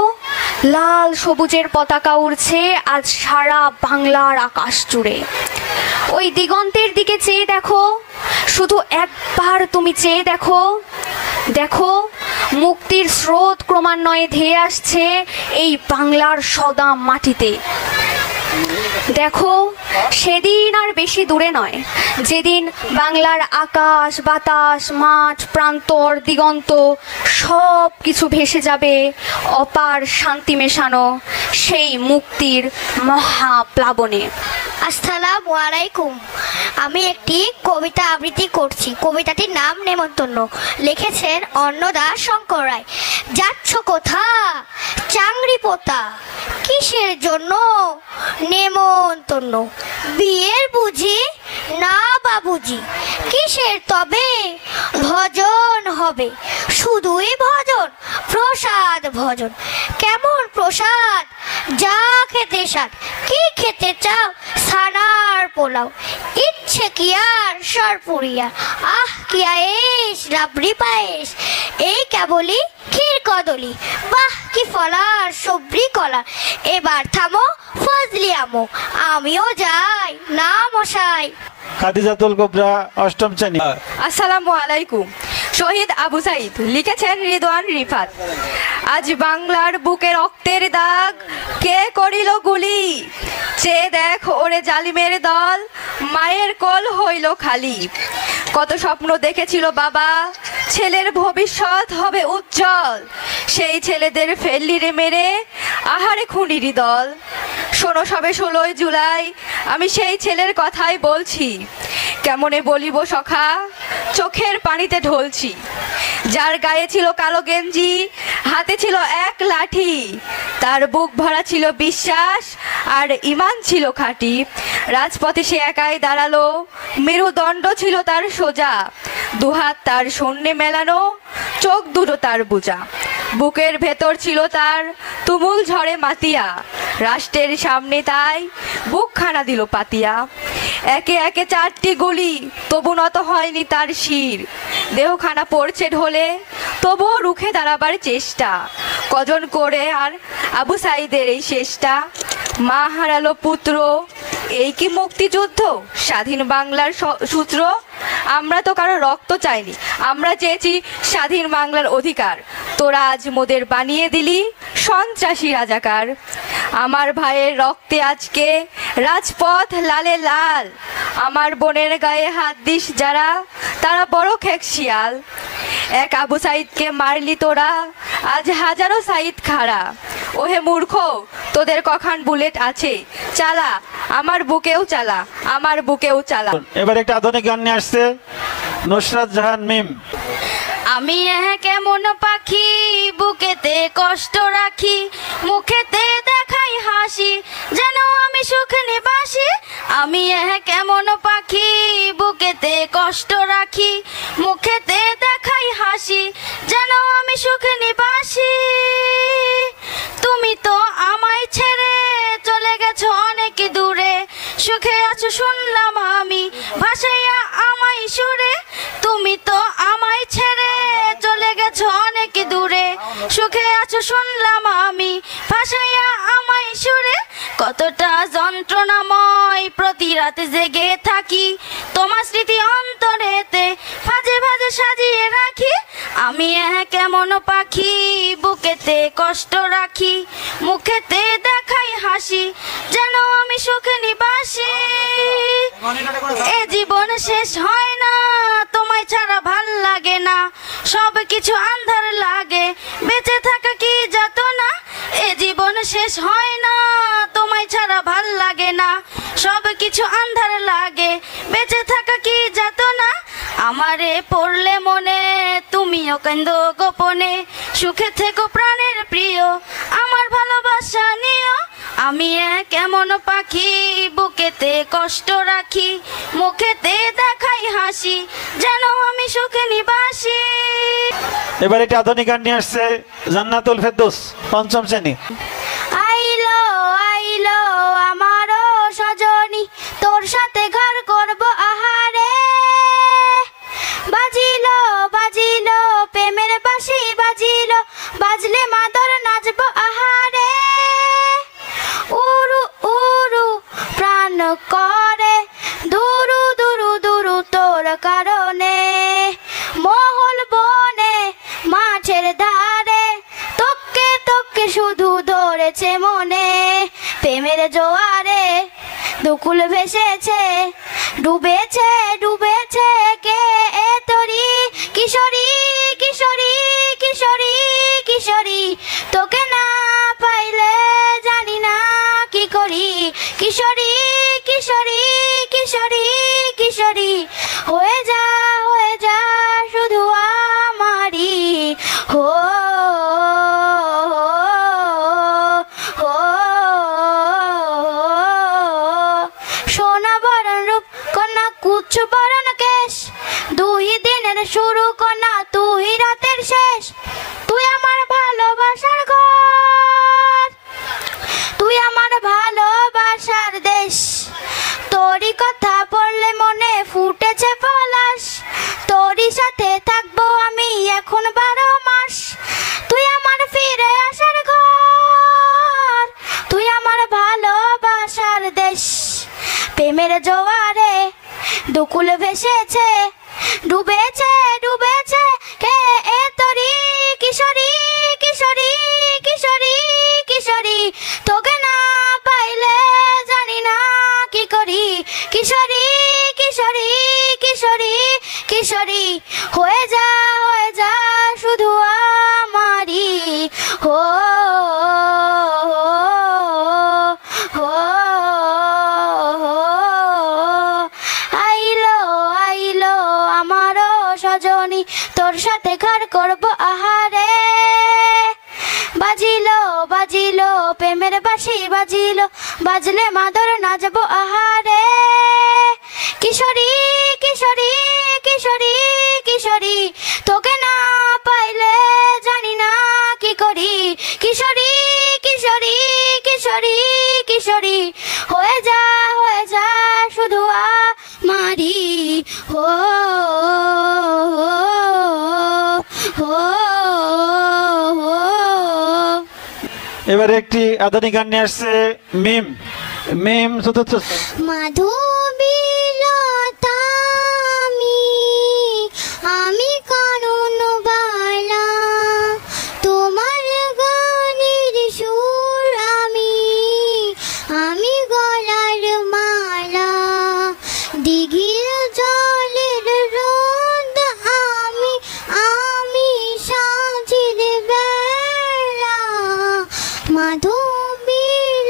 লাল সবুজের পতাকা উড়ছে আজ সারা বাংলার আকাশ জুড়ে। ওই দিগন্তের দিকে চেয়ে দেখো, শুধু একবার তুমি চেয়ে দেখো। দেখো, মুক্তির স্রোত ক্রমান্বয়ে ধেয়ে আসছে এই বাংলার সদা মাটিতে। দেখো, সেদিন আর বেশি দূরে নয় যেদিন বাংলার আকাশ বাতাস মাঠ প্রান্তর দিগন্ত সব কিছু ভেসে যাবে অপার শান্তি মেশানো সেই মুক্তির মহাপ্লাবনে। আসসালামু আলাইকুম। আমি একটি কবিতা আবৃত্তি করছি। কবিতাটির নাম নেমন্তন্ন। লিখেছেন অন্নদা শঙ্কর রায়। যাচ্ছ কোথা চাংড়ি পোতা, কিসের জন্য নেমন্তন্ন? বিয়ের বুঝি না বাবুজি, কিসের তবে ভজন হবে? শুধুই ভজন, প্রসাদ ভজন। কেমন প্রসাদ? যা খেতে সাদ। কি খেতে চাও? ছানার পোলাও। ইচ্ছে কি আর সরপুরিয়া, আহ কি আয়েস রাবড়ি পায়েস। এই কেবলই ক্ষীর কদলি, বাহ কি ফলার সবরি কলা। এবার থামো ফজলি আমো, আমিও যাই না মশাই। খাদিজাতুল কুবরা, অষ্টম শ্রেণী। আসসালামু আলাইকুম। শহীদ আবু সাইদ। লিখেছেন রিদওয়ান রিফাত। আজ বাংলার বুকে রক্তের দাগ, কে করিল গুলি? চেয়ে দেখ ওরে জালিমের দল, মায়ের কোল হইল খালি। কত স্বপ্ন দেখেছিল বাবা, ছেলের ভবিষ্যৎ হবে উজ্জ্বল। সেই ছেলেদের ফেললি রে মেরে, আহারে খুনিরই দল। শোনো সবে 16 জুলাই আমি সেই ছেলের কথাই বলছি। কেমনে বলিব সখা, চোখের পানিতে ঢলছি। যার গায়ে ছিল কালো গেঞ্জি, হাতে ছিল এক লাঠি। তার বুক ভরা ছিল বিশ্বাস আর ঈমান ছিল খাঁটি। রাজপথে সে একাই দাঁড়ালো, মেরুদণ্ড ছিল তার সোজা। দুহাত তার শূন্যে মেলানো, চোখ দুটো তার বুজা। বুকের ভেতর ছিল তার তুমুল ঝড়ে মাতিয়া। রাষ্ট্রের সামনে তাই বুকখানা দিল পাতিয়া। একে একে 4টি গুলি, তবু নত হয়নি তার শির। দেহখানা পড়ছে ঢলে, তবুও রুখে দাঁড়াবার চেষ্টা। কজন করে আর আবু সাইদের এই শেষটা। মা হারালো পুত্র, এই কি মুক্তিযুদ্ধ? স্বাধীন বাংলার সূত্র। আমরা তো কারো রক্ত চাইনি, আমরা চেয়েছি স্বাধীন বাংলার অধিকার। তোরা আজ মোদের বানিয়ে দিলি সন্ত্রাসী রাজাকার। আমার ভাইয়ের রক্তে আজকে রাজপথ লালে লাল। আমার বোনের গায়ে হাত দিস যারা, তারা বড় খেক শিয়াল। এক আবু সাইদকে মারলি তোরা, আজ হাজারো সাইদ খাড়া। ওহে মূর্খ, তোদের কখান বুলেট আছে? চালা, আমার বুকেও চালা, আমার বুকেও চালা। এবার একটা আধুনিক গান নিয়ে আসছে নুসরাত জাহান মিম। আমি কেমন পাখি, বুকেতে কষ্ট রাখি, মুখেতে দেখাই হাসি, যেন আমি সুখ নিবাসী। আমি কেমন পাখি, বুকেতে কষ্ট রাখি, মুখেতে দেখাই হাসি, যেন আমি সুখ নিবাসী। তুমি তো আমায় ছেড়ে চলে সুখে আছো শুনলাম আমি ভাসাইয়া আমায় সুরে, তুমি তো আমায় ছেড়ে চলে গেছো অনেক দূরে। সুখে আছো শুনলাম আমি ভাসাইয়া আমায় সুরে, কতটা যন্ত্রণাময় প্রতি রাতে জেগে থাকি, তোমার স্মৃতি অন্তরেতে ভাজে ভাজে সাজিয়ে রাখি। আমি কেমন পাখি বুকেতে কষ্ট রাখি, মুখেতে দেখাই হাসি যেন আমি সুখে নিবাসী। এ জীবন শেষ হয় না, তোমায় ছাড়া ভাল লাগে না, সব কিছু আন্ধার লাগে, বেঁচে থাকা কি যাতনা। এ জীবন শেষ হয় না, তোমায় ছাড়া ভাল লাগে না, সব কিছু আন্ধার লাগে, বেঁচে থাকা কি যাতনা। আমারে পড়লে মনে তুমিও কেন্দ্র গোপনে, সুখে থেকো প্রাণের প্রিয়, আমার ভালোবাসা নিও। আমি কেমন পাখি বুকেতে কষ্ট রাখি, মুখেতে দেখাই হাসি যেন আমি সুখে নিবাসী। এবার এটা আধুনিক গান নিয়ে আসছে জান্নাতুল ফেরদৌস, পঞ্চম শ্রেণী। আইলো আইলো আমারও সজনী, তোর সাথে ঘর করব আহারে। বাজিলো বাজিলো প্রেমের বাঁশি বাজিলো, বাজলে মাদর নাচবো আহারে। উরু উরু প্রাণ করে দুরু দুরু দুরু তোর কারণে, মহল বনে মাঠের ধারে, তোকে তোকে শুধু ধরেছে মনে। প্রেমের জোয়ারে দুকুল ভেসেছে, ডুবেছে ডুবেছে কে এ তরি, কিশোরী কিশোরী কিশোরী কিশোরী, তোকে না পাইলে জানি না কি করি। কিশোরী কিশোরী কিশোরী কিশোরী, হয়ে যা শুধু আমারি। হো সোনা বরণ রূপ কন্যা কুচ্ছ বরণ কেশ, দুই দিনের শুরু কন্যা তুই রাতের শেষ। তুই আমার ভালোবাসার ঘর, তুই আমার ভালোবাসার দেশ, তোরই কথা পড়লে মনে ফুটেছে পলাশ, তোরই সাথে থাকবো আমি এখন 12 মাস। তুই আমার ফিরে আসার ঘর, তুই আমার ভালোবাসার দেশ। প্রেমের জোয়ারে দুকুল ভেসেছে, ডুবেছে ডুবেছে কে এ তরি, কিশোরী কিশোরী কিশোরী কিশোরী, তোকে না পাইলে জানি না কি করি। কিশোরী কিশোরী কিশোরী কিশোরী, হয়ে যা শুধু আমারি। হো আইলো আইলো আমারও সজনী, তোর সাথে ঘর করব আহারে। বাজিলো বাজিলো প্রেমের বাঁশি বাজিলো, বাজলে মাদর নাচবো আহারে। কিশোরী কিশোরী কিশোরী কিশোরী, তোকে না পাইলে জানি না কি করি। কিশোরী কিশোরী কিশোরী কিশোরী, হয়ে যা শুধু আমারি। হো এবারে একটি আধুনিক গান নিয়ে আসছে মিম। মিম চতুর্থ। মাধবীলতা আমি কারণ বালা, তোমার গানের সুর আমি গলার মালা, দিঘির জলের রোদ আমি সাজির বেলা। মাধবীলতা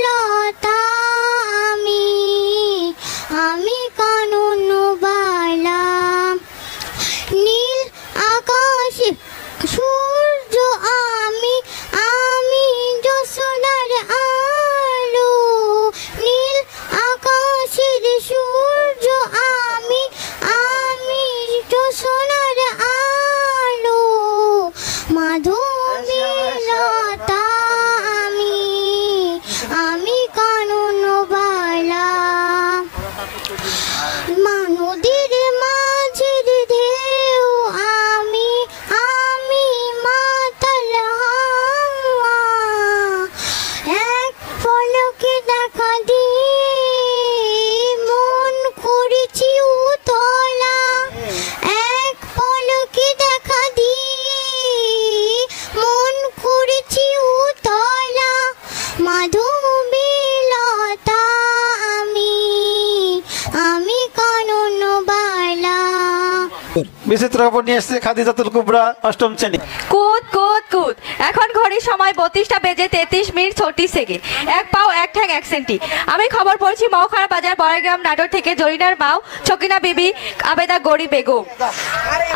বিচিত্র খবর নিয়ে এসেছে খাদিজাতুল কুবরা 8ম শ্রেণী। কুদ কুদ কুদ, এখন ঘড়ির সময় 32টা বেজে 33 মিনিট 36 সেকেন্ড, 1 পাও 1 ঠ্যাং 1 সেন্টি। আমি খবর পড়ছি মৌখারা বাজার বড়াইগ্রাম নাটোর থেকে জরিনার মাও ছকিনা বিবি আবেদা গরি বেগম।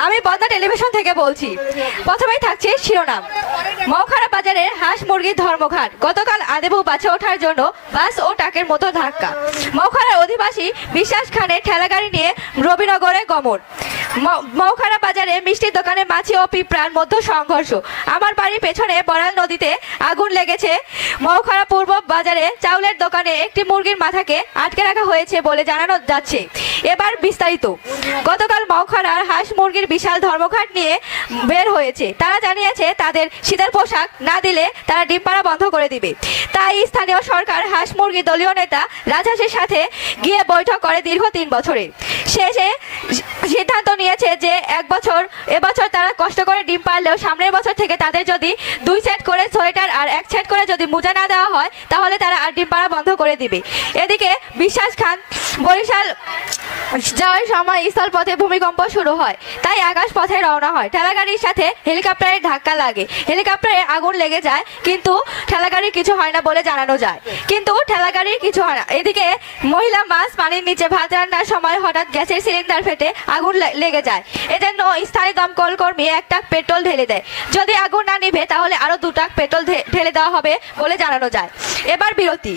আমি বদনা টেলিভিশন থেকে বলছি। প্রথমেই থাকছে শিরোনাম। মৌখারা বাজারের হাঁস মুরগির ধর্মঘাট। গতকাল আদেবু বাঁচে ওঠার জন্য বাস ও ট্রাকের মতো ধাক্কা। মৌখারার অধিবাসী বিশ্বাস খানের ঠেলাগাড়ি নিয়ে রবিনগরে গমন। মৌখারা বাজারে মিষ্টির দোকানে মাছি ও পিঁপড়ার মধ্যে সংঘর্ষ। আমার বাড়ির পেছনে বড়াল নদীতে আগুন লেগেছে। মৌখারা পূর্ব বাজারে চাউলের দোকানে একটি মুরগির মাথাকে আটকে রাখা হয়েছে বলে জানানো যাচ্ছে। এবার বিস্তারিত। গতকাল মৌখারার হাঁস মুরগির বিশাল ধর্মঘাট নিয়ে বের হয়েছে। তারা জানিয়েছে তাদের শীতের পোশাক না দিলে তারা ডিম পাড়া বন্ধ করে দিবে। তাই স্থানীয় সরকার হাঁস মুরগি দলীয় নেতা রাজহাঁসের সাথে গিয়ে বৈঠক করে দীর্ঘ 3 বছরে শেষে সিদ্ধান্ত নিয়েছে যে এবছর তারা কষ্ট করে ডিম পারলেও সামনের বছর থেকে তাদের যদি 2 সেট করে সোয়েটার আর 1 সেট করে যদি মোজা না দেওয়া হয় তাহলে তারা আর ডিম পাড়া বন্ধ করে দিবে। এদিকে বিশ্বাস খান বরিশাল যাওয়ার সময় স্থলপথে ভূমিকম্প শুরু হয়, তাই আকাশ পথে রওনা হয়। ঠেলাগাড়ির সাথে হেলিকপ্টারের ধাক্কা লাগে, হেলিকপ্টারে আগুন লেগে যায়, কিন্তু ঠেলাগাড়ির কিছু হয় না বলে জানানো যায়। এদিকে মহিলা মাছ পানির নিচে ভাত রান্নার সময় হঠাৎ গ্যাসের সিলিন্ডার ফেটে আগুন লেগে যায়। এজন্য স্থানীয় দমকল কর্মী 1 টাক পেট্রোল ঢেলে দেয়। যদি আগুন না নিভে তাহলে আরো 2 টাক পেট্রোল ঢেলে দেওয়া হবে বলে জানানো যায়। এবার বিরতি।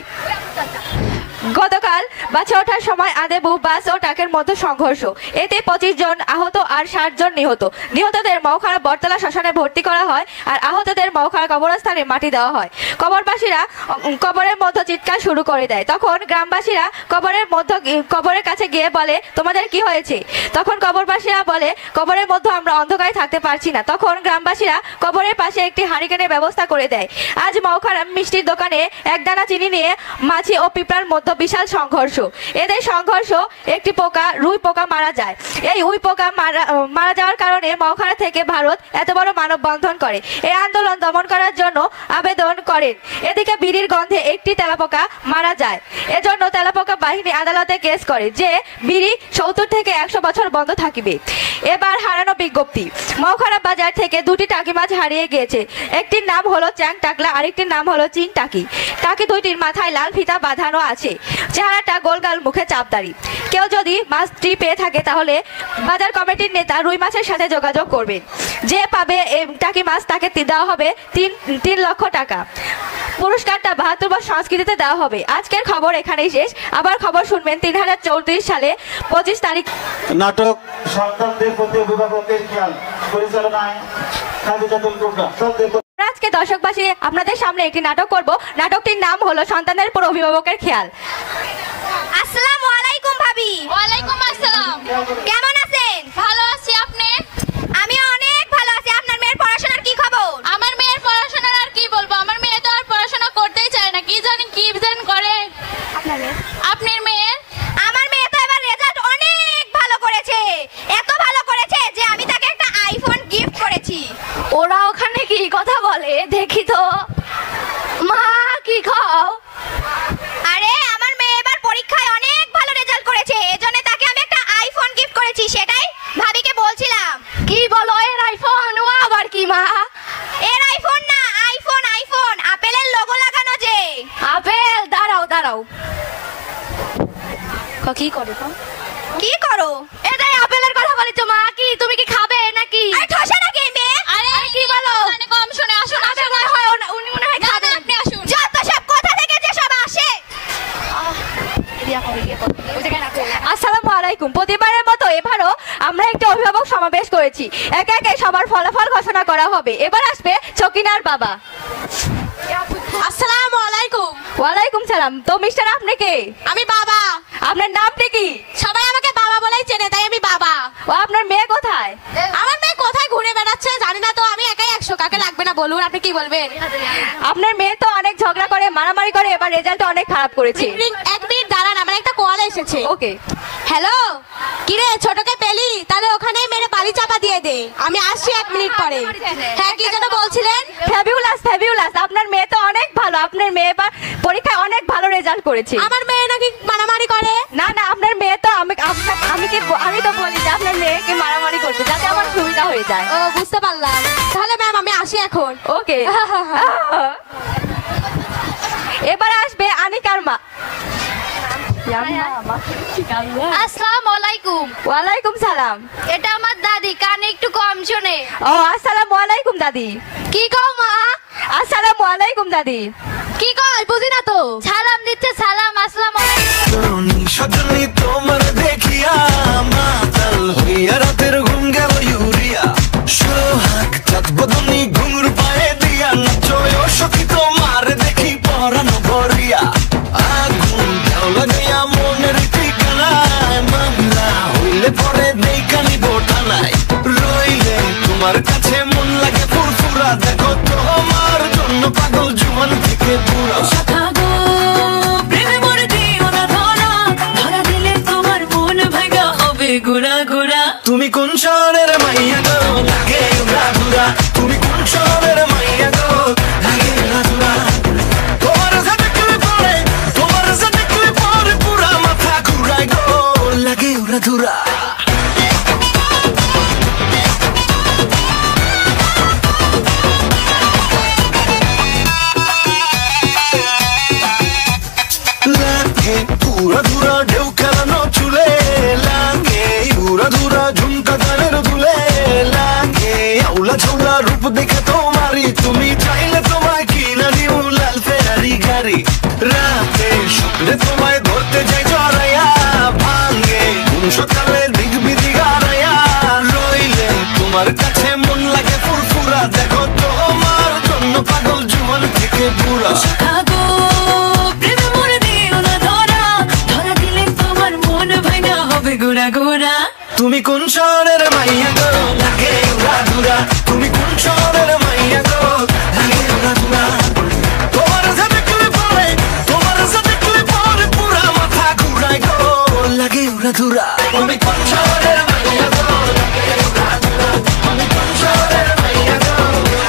গতকাল বাসে ওঠার সময় আদেবু বাস ও ট্রাকের মধ্যে সংঘর্ষ। এতে 25 জন আহত আর 60 জন নিহত। নিহতদের মৌখারা বটতলা শ্মশানে ভর্তি করা হয় আর আহতদের মৌখারা কবরস্থানে মাটি দেওয়া হয়। কবরবাসীরা কবরের মধ্যে চিৎকার শুরু করে দেয়। তখন গ্রামবাসীরা কবরের কাছে গিয়ে বলে, তোমাদের কি হয়েছে? তখন কবরবাসীরা বলে, কবরের মধ্যে আমরা অন্ধকারে থাকতে পারছি না। তখন গ্রামবাসীরা কবরের পাশে একটি হারিকেনের ব্যবস্থা করে দেয়। আজ মৌখারা মিষ্টির দোকানে 1 দানা চিনি নিয়ে মাছি ও পিঁপড়ার মধ্যে বিশাল সংঘর্ষ। এদের সংঘর্ষ একটি রুই পোকা মারা যায়। এই রুই পোকা মারা যাওয়ার কারণে মৌখারা থেকে ভারত এত বড় মানববন্ধন করে। এই আন্দোলন দমন করার জন্য আবেদন করেন। এদিকে বিড়ির গন্ধে একটি তেলাপোকা মারা যায়। এজন্য তেলাপোকা বাহিনী আদালতে কেস করে যে বিড়ি 70 থেকে 100 বছর বন্ধ থাকিবে। এবার হারানো বিজ্ঞপ্তি। মৌখারা বাজার থেকে 2টি টাকি মাছ হারিয়ে গিয়েছে। একটির নাম হলো চ্যাং টাকলা, আরেকটির নাম হলো চিং টাকি। টাকি 2টির মাথায় লাল ফিতা বাঁধানো আছে। চেহারাটা গোলগাল, মুখে চাপদারি। কেউ যদি মাছটি পেয়ে থাকে তাহলে বাজার কমিটির নেতা রুই মাছের সাথে যোগাযোগ করবেন। যে পাবে টাকি মাছ তাকে দেওয়া হবে 3 লক্ষ টাকা। পুরস্কারটা 72 বছর সংস্কৃতিতে দেওয়া হবে। আজকের খবর এখানেই শেষ। আবার খবর শুনবেন 2034 সালে 25 তারিখ। নাটক সন্তানদের প্রতি অভিভাবকের খেয়াল পরিচালনায় খাদিজাতুল কুবরা। আজকে দর্শকবাসী আপনাদের সামনে একটি নাটক করব। নাটকটির নাম হলো সন্তানের উপর অভিভাবকের খেয়াল। আসসালামু আলাইকুম ভাবি। ওয়ালাইকুম আসসালাম। কেমন আছেন? ভালো আছি, আপনি? আমি অনেক ভালো আছি। আপনার মেয়ের পড়াশোনার কি খবর? আমার মেয়ের পড়াশোনার আর কি বলবো, আমার মেয়ে তো আর পড়াশোনা করতেই চায় না। কি জানি করে। আপনার মেয়ের? আমার মেয়ে তো এবার রেজাল্ট অনেক ভালো করেছে। এত ভালো করেছে যে আমি তাকে একটা আইফোন গিফট করেছি। ওরা ওখানে কি কথা বলে দেখি তো। মা কি খাও? আরে আমার মেয়ে এবার পরীক্ষায় অনেক ভালো রেজাল্ট করেছে, এজন্য তাকে আমি একটা আইফোন গিফট করেছি। সেটাই ভাবিকে বলছিলাম। কি বলো এর আইফোন? ও আবার কি মা? এর আইফোন না, আইফোন আইফোন, আপেলের লোগো লাগানো যে। আপেল? দাঁড়াও কি করে? কি করো? এটাই আপেলের কথা বলেছো মা। কি তুমি কি খাবে নাকি? আরে ঠসে নাকি মেয়ে? আরে কি বলো? মানে কম শুনে আসুন। আবে মনে হয় উনি মনে হয় খাবে। আপনি আসুন। যত সব কথা থেকে যে সব আসে। আসসালামু আলাইকুম। প্রতিবারের মতো এবারও আমরা একটি অভিভাবক সমাবেশ করেছি। একে একে সবার ফলাফল ঘোষণা করা হবে। এবার আসবে ছকিনার বাবা। আসসালামু আলাইকুম। ওয়ালাইকুম সালাম। তো মিস্টার আপনি কে? আমি বাবা। আপনার নামটা কি? সবাই আমাকে বাবা বলেই চেনে, তাই আমি বাবা। ও আপনার মেয়ে কোথায়? আমার মেয়ে কোথায় ঘুরে বেড়াচ্ছে জানি না তো। আমি একাই 100, কাকে লাগবে না বলুন। আপনি কি বলবেন? আপনার মেয়ে তো অনেক ঝগড়া করে, মারামারি করে, এবার রেজাল্ট অনেক খারাপ করেছে। 1 মিনিট দাঁড়ান, আমার একটা কল এসেছে। ওকে। হ্যালো, কিরে ছোটকে পেলি? তাহলে ওখানেই মেরে বালি চাপা দিয়ে দে। আমি আসছি 1 মিনিট পরে। হ্যাঁ, কি যেন বলছিলেন? ফ্যাবিউলাস। আপনার মেয়ে তো অনেক ভালো। আপনার মেয়ে এবার পরীক্ষায় অনেক ভালো রেজাল্ট করেছে। আমার মেয়ে নাকি মারামারি করে? না, আপনার মেয়ে তো আমি তো বলি যে আপনার মেয়েকে মারামারি করতে যায়। ও বুঝতে পারলাম, তাহলে ম্যাম আমি আসি এখন। ওকে। এবার আসবে আনিকার মা। আসসালামু আলাইকুম। ওয়ালাইকুম সালাম। এটা আমার দাদি, কানে একটু কম শোনে। ও আসসালামু আলাইকুম দাদি। কি কও মা? আসসালামু আলাইকুম দাদি। কি কয় বুঝি না তো। সালাম দিচ্ছে, সালাম। আসসালামু আলাইকুম। সজনী তোমার দেখিয়া মাতাল হইয়া রাতের ঘুম গেল ইউরিয়া, সোহাগ চাঁদ বদনি ঘুঙুর পায়ে দিয়া নাচয় সখী তোমার দেখি পরানো ভরিয়া, আগুন দেও লাগাইয়া মনের ঠিকানায়, মামলা হইলে পরে দেখানি বোটানায়, রইলে তোমার কাছে মন লাগে ফুরফুরা, দেখো তোমার জন্য পাগল জুয়ান থেকে বুড়া। তুমি কোন শহরের মাইয়া গো লাগে উড়া ঘুরা, তুমি কোন শহরের মাইয়া গো লাগে উড়া ঘুরা, তোমার সাথে পরে পুরা মাথা ঘুরায় গো লাগে উড়া ঘুরা। লাগে উড়া ঘুরা ঢেউ খেলানো চুলে, লাগে উড়া ধুরা ঝুমকা গানের দুলে, লাগে আউলা ঝৌলা রূপ দেখে তোমারি, তুমি চাইলে তোমায় কিনা দিও লাল ফেরারি গাড়ি, রাতে শুক্রে তোমায় ধরতে যাই জড়াইয়া, ভাঙ্গে কোন সকালে দিক বিধি গাড়াইয়া, রইলে তোমার কাছে মন লাগে ফুরফুরা, দেখো তোমার জন্য পাগল জুয়ান থেকে বুড়া। তুমি কোন শহরের মাইয়া গো লাগে উড়া ঘুরা, তুমি কোন শহরের মাইয়া গো লাগে উড়া ঘুরা, তোমার সাথে পরে পুরা মাথা ঘুরায় গো লাগে উড়া ঘুরা। তুমি কোন শহরের মাইয়া গো লাগে উড়া ঘুরা, তুমি কোন শহরের মাইয়া গো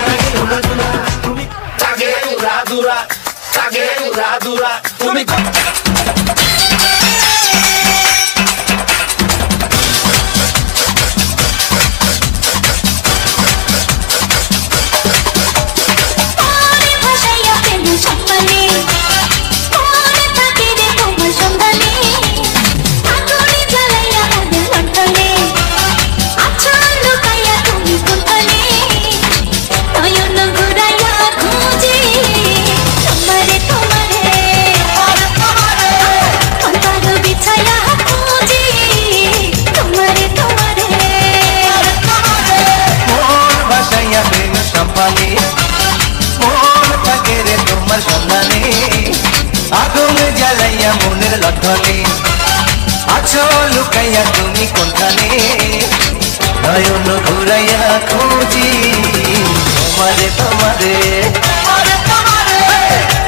লাগে উড়া ঘুরা, তুমি লাগে উড়া ঘুরা, লাগে উড়া ঘুরা, তুমি আছো লুকাইয়া তুমি কোনখানে, নয়ন ঘুরাইয়া খুঁজি তোমারে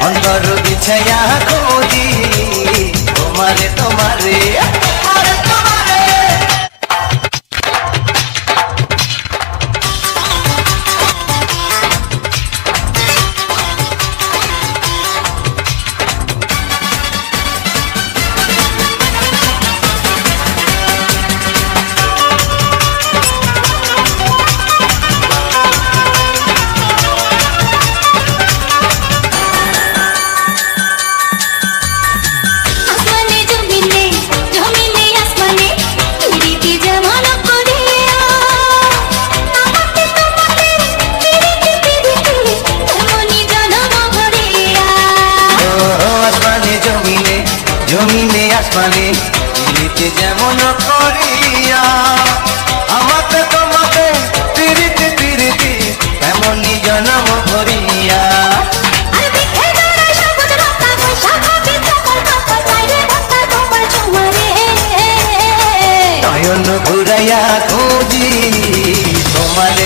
অন্তর বিছাইয়া খুঁজি তোমারে। যেমন করিয়া আমাকে তোমাকে পিরিতি পিরিতি তেমনি জন্ম করিয়া, নয়ন ঘুরাইয়া খুঁজি তোমারে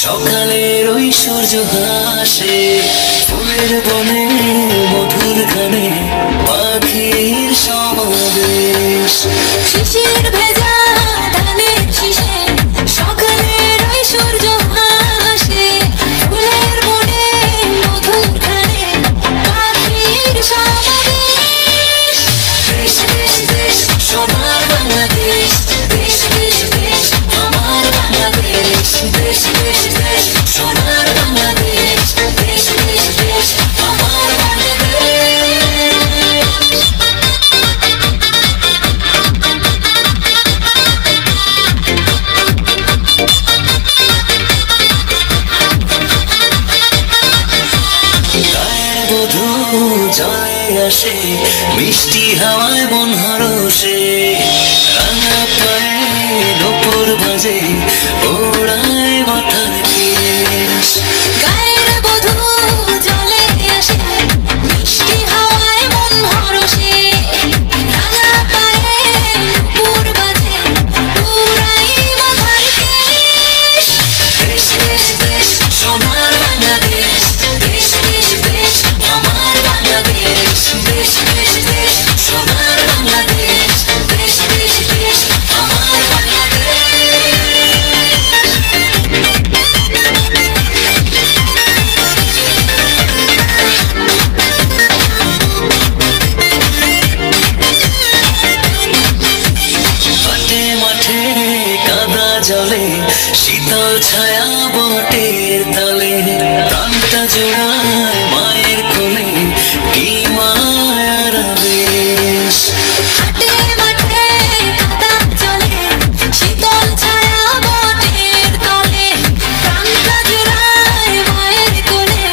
সকালের ওই সূর্য হাসে ফুলের বনে মধুর গানে পাখির সমাবেশ শিশির ভেজা ধানের শীষে সকালের ওই সূর্য হাসে ফুলের বনে মধুর গানে পাখির সমাবেশ দেশ দেশ দেশ সোনার বাংলাদেশ দেশ দেশ দেশ আমার বাংলাদেশ দেশ দেশ দেশ সোনার বাংলাদেশ দেশ দেশ দেশ আমার বাংলাদেশ গায়ের বধূ জলে আসে মিষ্টি হাওয়ায় মন হরষে রাঙা পায়ে নূপুর বাজে ওড়ায় মাথার কেশ গায়ের বধূ জলে আসে মিষ্টি হাওয়ায় মন হরষে রাঙা পায়ে নূপুর বাজে উড়াই মাথার কেশ দেশ দেশ দেশ সোনার বাংলাদেশ দেশ দেশ দেশ আমার বাংলাদেশ দেশ দেশ দেশ সোনার বাংলাদেশ দেশ দেশ দেশ আমার বাংলাদেশ হাটে মাঠে কাদা জলে শীতল ছায়া বটের তলে প্রাণটা জোড়ায় মায়ের কোলে কি মায়ার আবেশ হাটে মাঠে কাদা চলে শীতল ছায়া বটের তলে প্রাণটা জুড়ায় মায়ের কোলে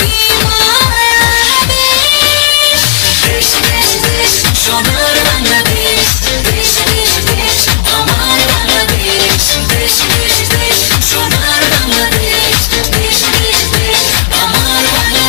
কি মায়ার আবেশ দেশ দেশ দেশ সোনার বাংলাদেশ দেশ দেশ দেশ আমার বাংলাদেশ দেশ দেশ দেশ সোনার বাংলাদেশ দেশ দেশ দেশ আমার বাংলাদেশ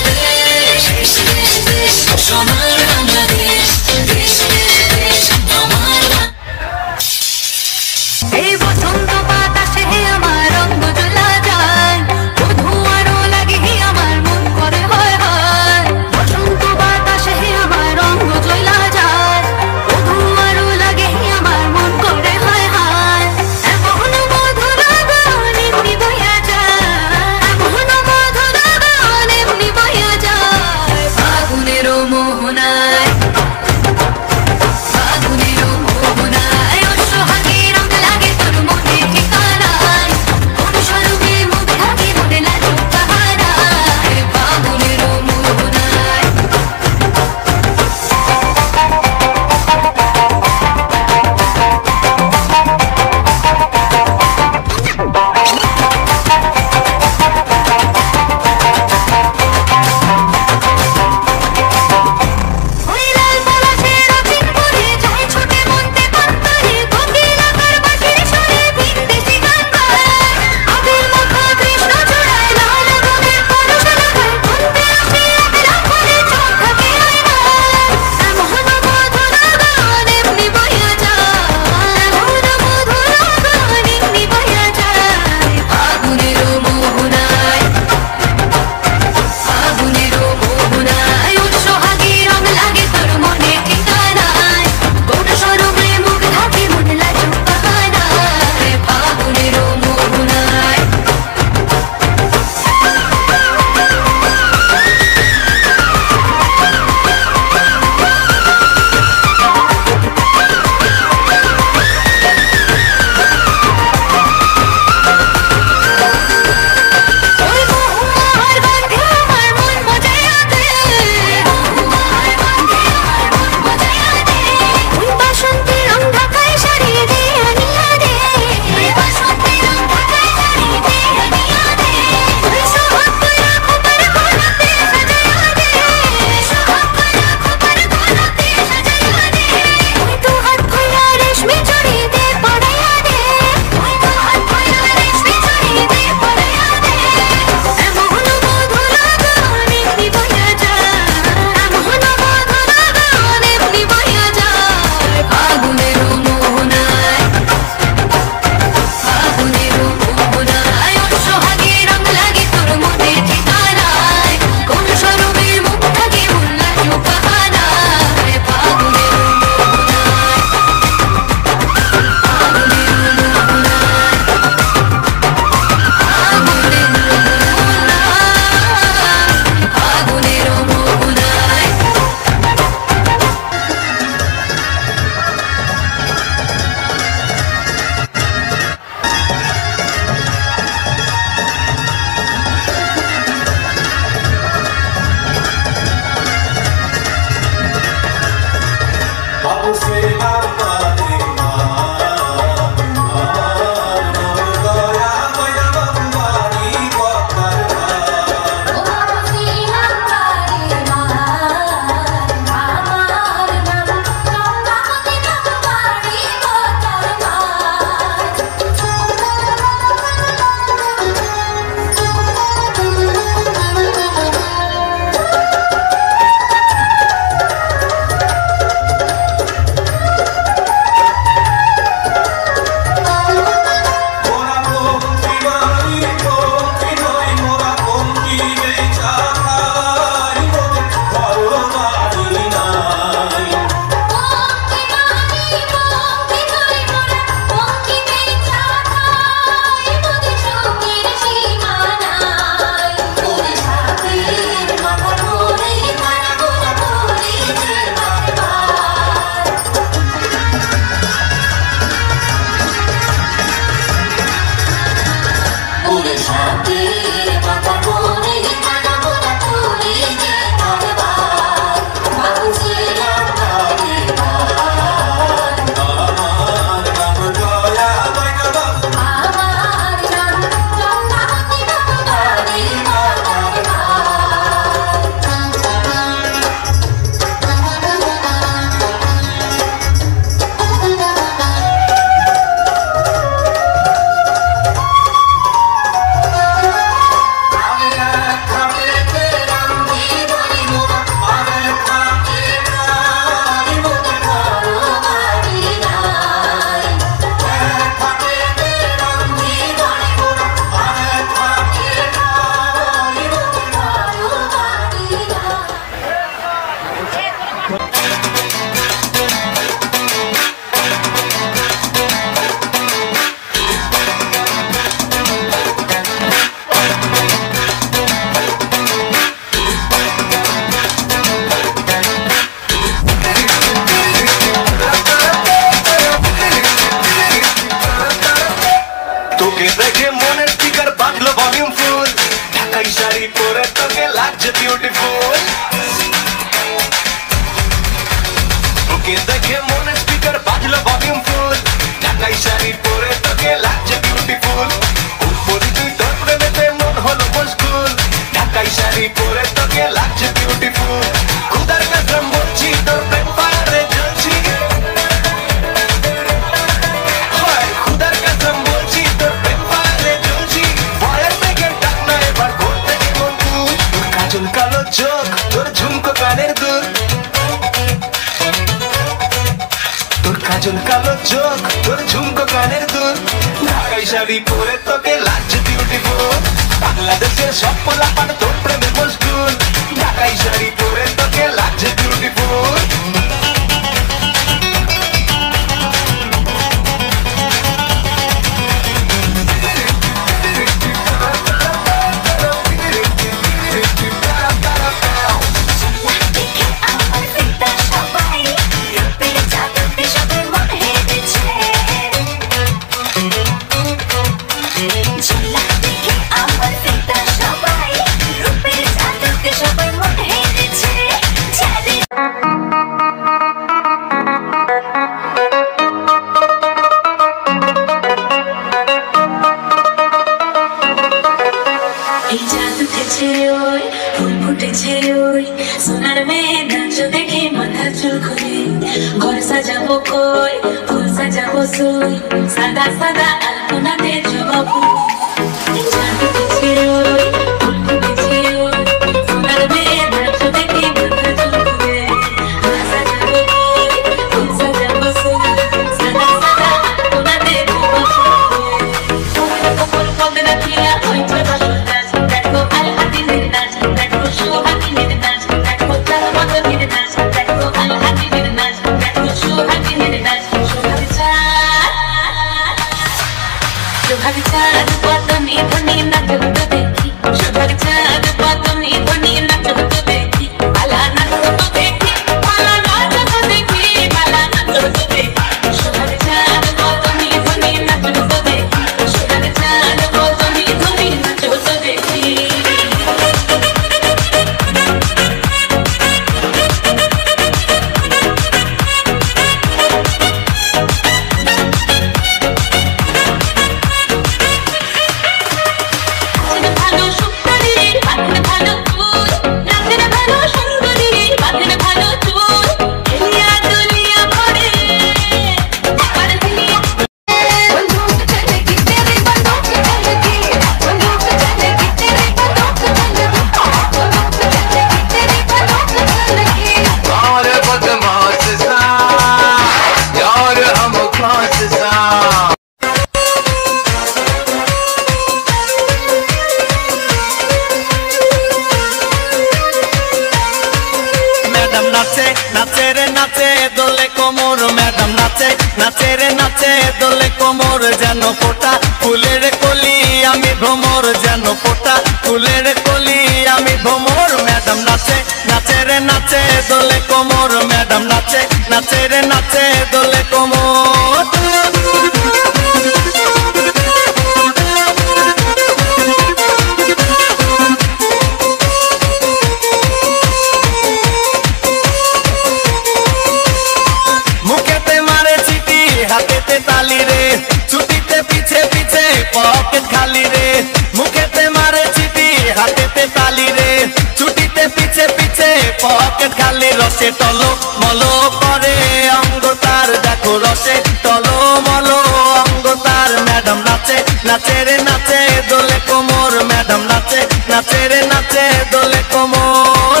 রসে টলো মলো করে অঙ্গ তার দেখো রসে টলো মলো অঙ্গ তার ম্যাডাম নাচে নাচে রে নাচে দোলে কোমর ম্যাডাম নাচে নাচে রে নাচে দোলে কোমর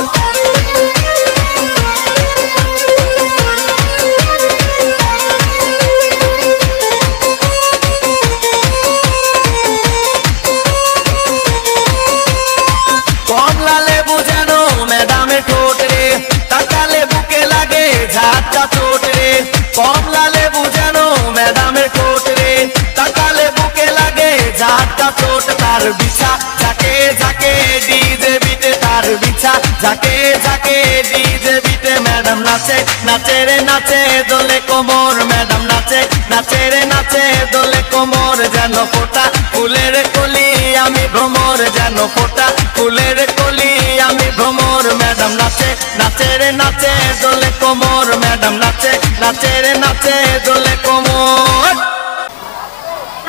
কমলা লেবু যেন ম্যাডামের ঠোঁট রে তাকালে বুকে লাগে ঝাঁটা চোট রে কমলা লেবু যেন ম্যাডামের ঠোঁট রে তাকালে বুকে লাগে ঝাঁটা চোট তার বিছা ঝাঁকে ঝাঁকে ডিজে বিটে তার বিছা ঝাঁকে ঝাঁকে ডিজে বিটে ম্যাডাম নাচে নাচে রে নাচে দোলে কোমর ম্যাডাম নাচে নাচে রে নাচে দোলে কোমর যেন ফোটা ফুলের কলি আমি ভ্রমর যেন ফোটা ফুলের কলি আমি ভ্রমর ম্যাডাম নাচে নাচে রে নাচে দোলে কোমর ম্যাডাম নাচে নাচে রে নাচে দোলে কোমর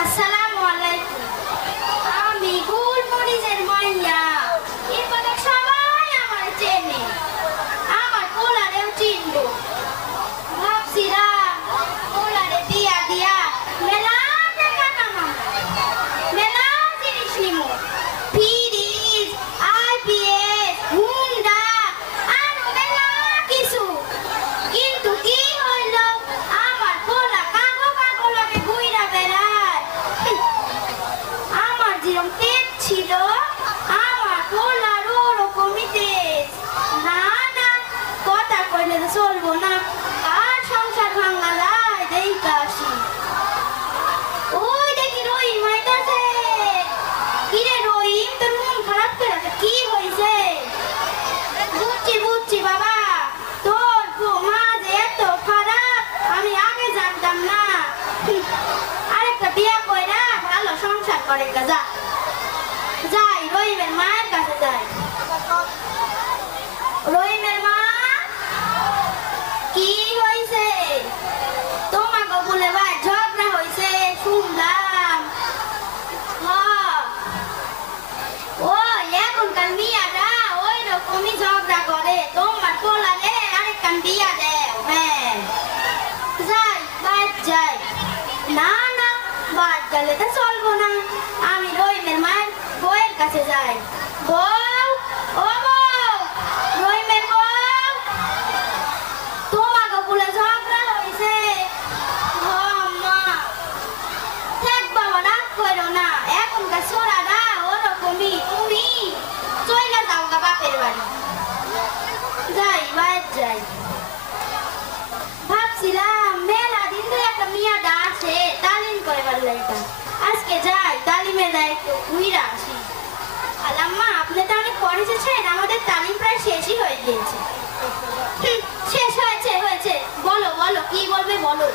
আসসালামু আলাইকুম আমি গুলমরিচের মাইয়া এবারে সবাই আমার চেনে আমার কোলারেও চিনবো ভাবছিলাম কোলারে দিয়া দিয়া মেলা টাকা কামাবো মেলা জিনিস নিমো ফ্রিজ আইপিএস হুন্ডা আরো মেলা কিছু কিন্তু কি হইল আমার পোলা কাগো কাগো লাগে ঘুইরা বেড়ায় আমার যেরকম তেজ ছিল আমার পোলার ওরকমই তেজ না না কথা কইলে তো চলবো না আর সংসার ভাঙা যায় দেখতে আসি ওই দেখি রহিম আইতাছে কিরে রহিম তোর মন খারাপ করে আছে কি হয়েছে বুঝছি বুঝছি বাবা তোর মা যে এত খারাপ আমি আগে জানতাম না আরেকটা বিয়া কইরা ভালো সংসার করে যা যাই রহিমের মায়ের কাছে যাই রহিমের মা কি হয়েছে তোমাকে বলে ভাই ঝগড়া হয়েছে শুনলাম ও এখনকার মেয়েরা ওই রকমই ঝগড়া করে তোমার পোলারে আরেকখান বিয়া দেও হ্যাঁ যাই বাদ যাই না না বাদ গেলে তো চলবো না আমি রহিমের মায়ের বউয়ের কাছে যাই বউ ও বউ রহিমের বউ তোমাকে বলে ঝগড়া হয়েছে মা থাক বাবা রাগ করো না এখনকার ছোড়ারা ওরকমই তুমি চলে যাও গা বাপের বাড়ি যাই বাদ যাই ভাবছিলাম মেলা দিন ধরে একটা মিয়াটা আছে তালিম করবার লাইটা আজকে যাই তালিমে যাই একটু ঘুরে আসি আলাম্মা আপনি তো অনেক পরে এসেছেন আমাদের তালিম প্রায় শেষই হয়ে গিয়েছে শেষ হয়েছে হয়েছে বলো বলো কি বলবে বলো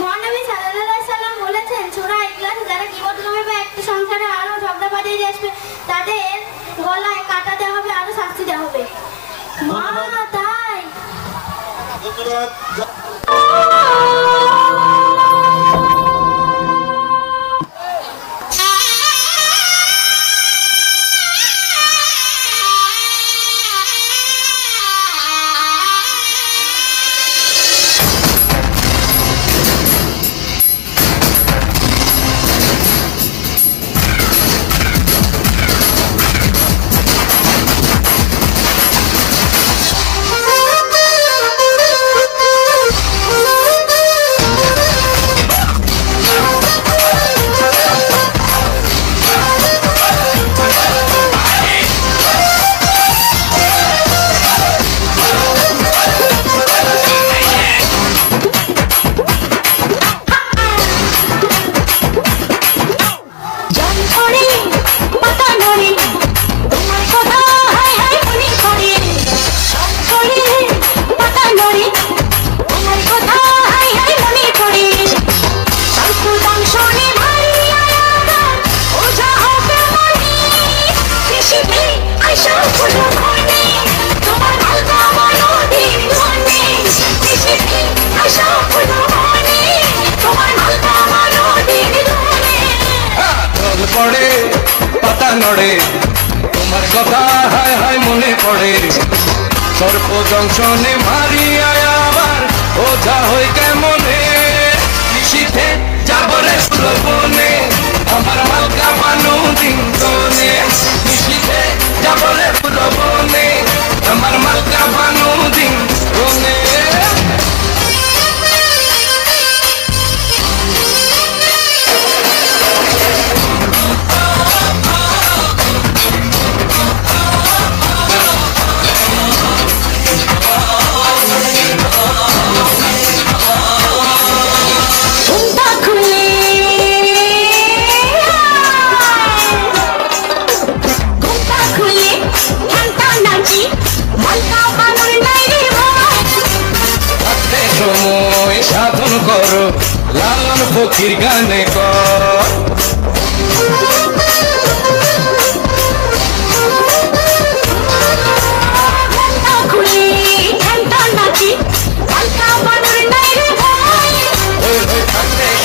মহানবী সাল্লাল্লাহু আলাইহি সাল্লাম বলেছেন সূরা ইখলাসে যারা কিবত করবে একটা সংসারে আরো ঝগড়া বাঁধিয়ে আসবে তাদের গলায় কাটা দেওয়া হবে আরো শাস্তি দেওয়া হবে মা তাই পড়ে পাতা নড়ে তোমার কথা হায় হায় মনে পড়ে সর্বদংশনে মারিয়া আবার ওঝা হই কেমনে কৃষিতে যাবরে সুলভনে আমার মালকা বানু দিনগনে কৃষিতে যাবরে সুলভনে আমার মালকা বানু দিনগনে সাধন করো লালন ফকির গানে কর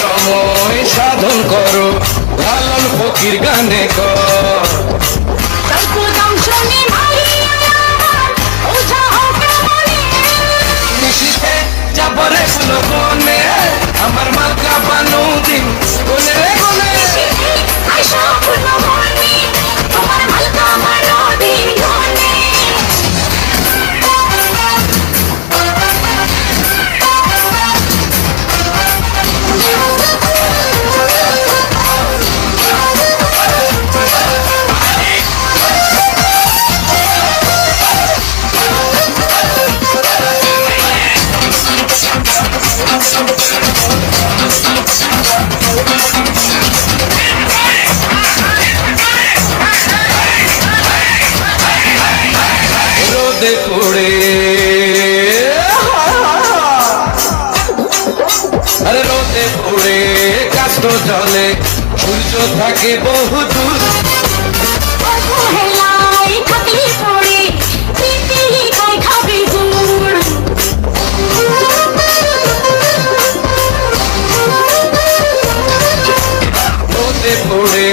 সময় সাধন করো লালন ফকির গানে কর যাবরে সুলভনে আমার মালকা বানু দিন কোনে রে কোনে আইসা ফুলমনি তোমার মালকা বানু দিন কোনে রোদে পড়ে আরে রোদে পড়ে কাষ্ট জলে সূর্য থাকে বহু দূর রোদে পড়ে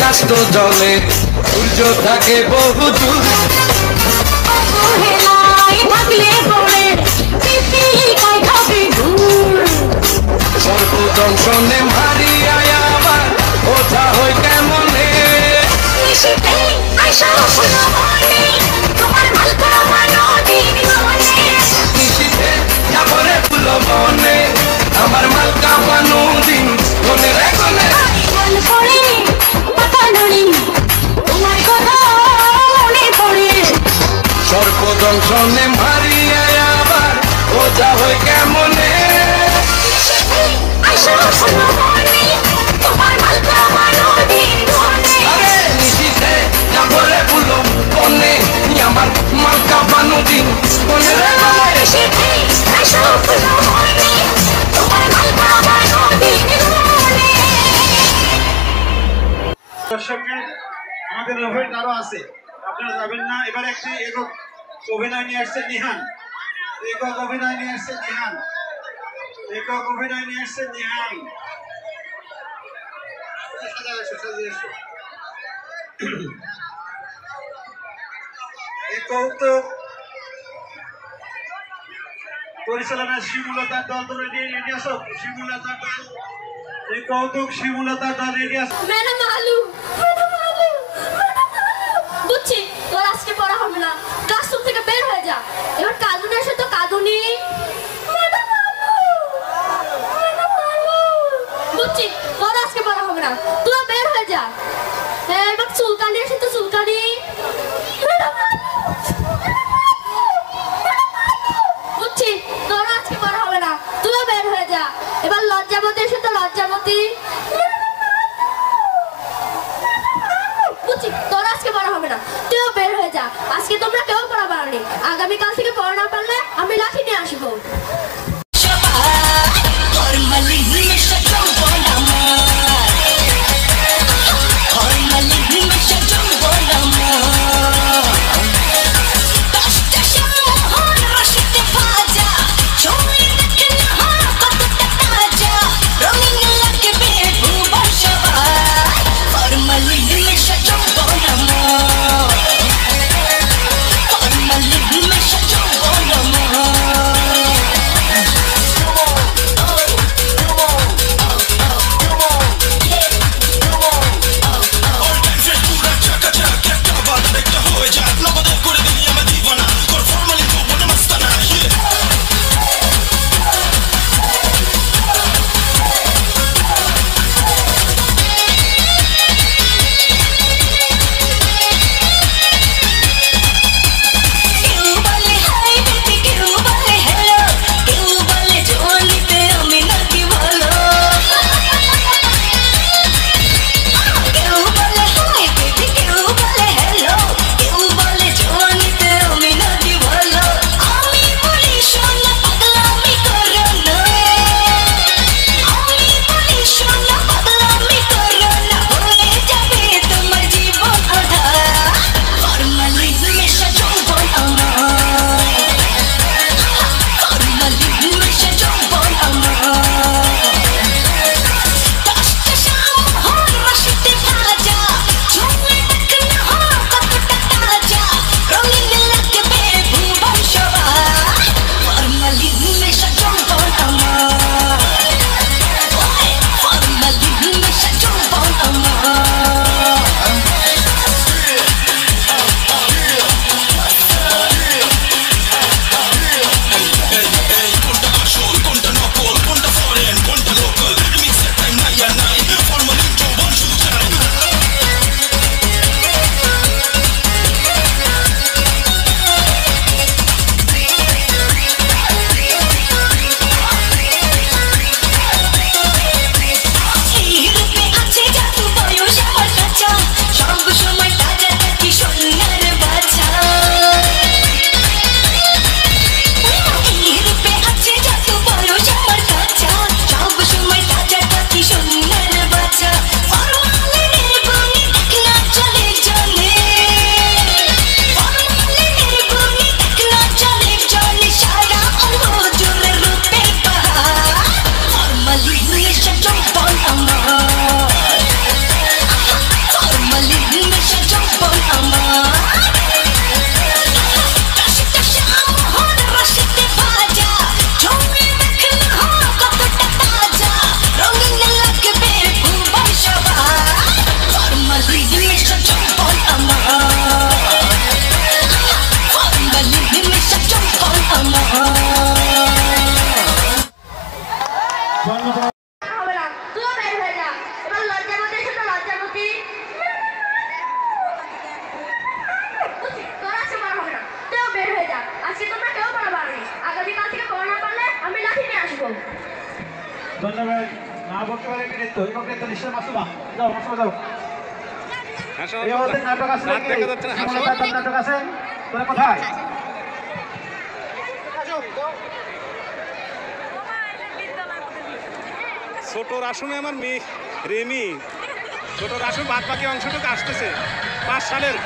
কাষ্ট জলে সূর্য থাকে বহু দূর সর্বদংশনে মারিয়া আবার ওঝা হই কেমনে কৃষিতে যাবরে ফুলবনে আমার মালকা বানু দিন কোনে রে কোনে সর্বদংশনে মারিয়া আবার ওঝা হই কেমনে আরে নিশিতে যাবরে ফুলবনে আমার মালকা বানু দিন কোনে রে দর্শকরা আমাদের অভিনয় আরো আছে আপনারা যাবেন না এবার একটি একক অভিনয় নিয়ে আসছে নিহান একক অভিনয় নিয়ে আসছে নিহান একক অভিনয় নিয়ে আসছে নিহান পরিচালনা শিমুলতার দল তো রেডি আসো শিমুলতার দল এই কৌতুক শিমুলতার দল রেডি আসো বুঝছি তোর আজকে পড়া হবে না ক্লাসরুম থেকে বের হয়ে যা এবার কাঁদুনি আসে তো কাঁদুনি বুঝছি তোর আজকে পড়া হবে না তুই বের হয়ে যা এবার চুলকানি আসে তো চুলকানি বুঝছি তোর আজকে পড়া হবে না তুই বের হয়ে যা এবার লজ্জাবতী এসে তো লজ্জাবতী ধন্যবাদ। না বলতে পারে নৃত্য এবং নৃত্য নিশ্চয় মাসুমা যাও মাসুমা যাও। এই আমাদের নাটক আছে নাকি? নাটক আছে তোরা কোথায়? ছোট রাসুমে আমার মেয়ে রেমি, ছোট রাসুম বাদ বাকি অংশটুকু আসতেছে 5 সালের।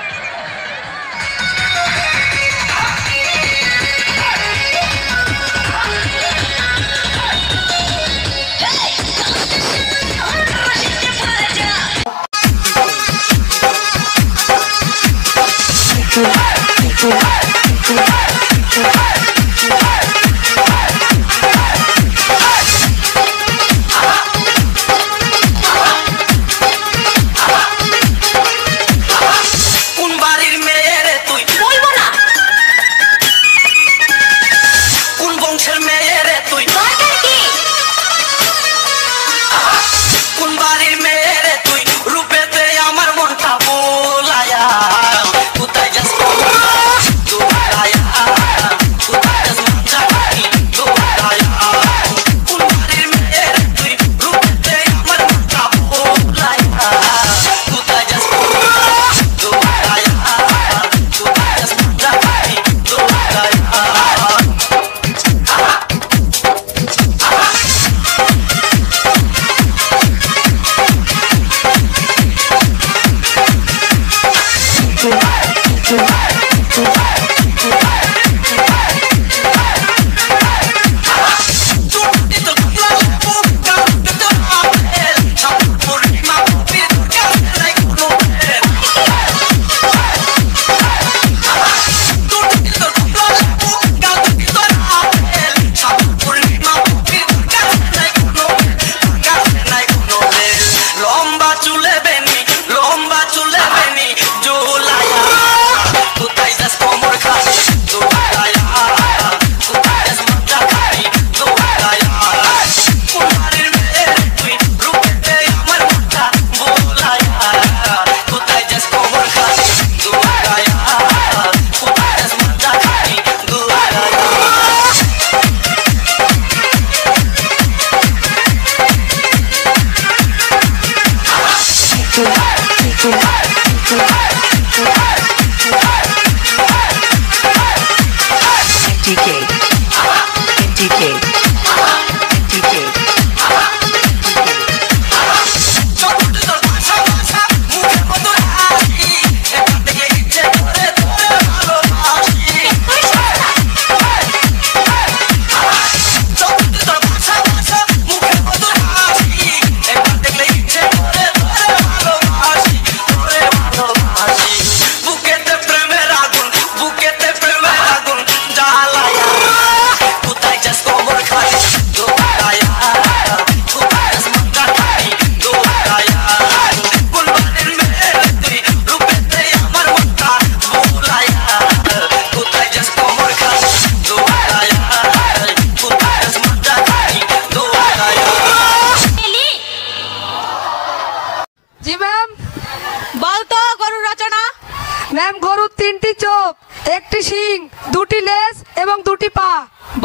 ম্যাম গরুর 3টি চোখ, 1টি শিং, 2টি লেজ এবং 2টি পা।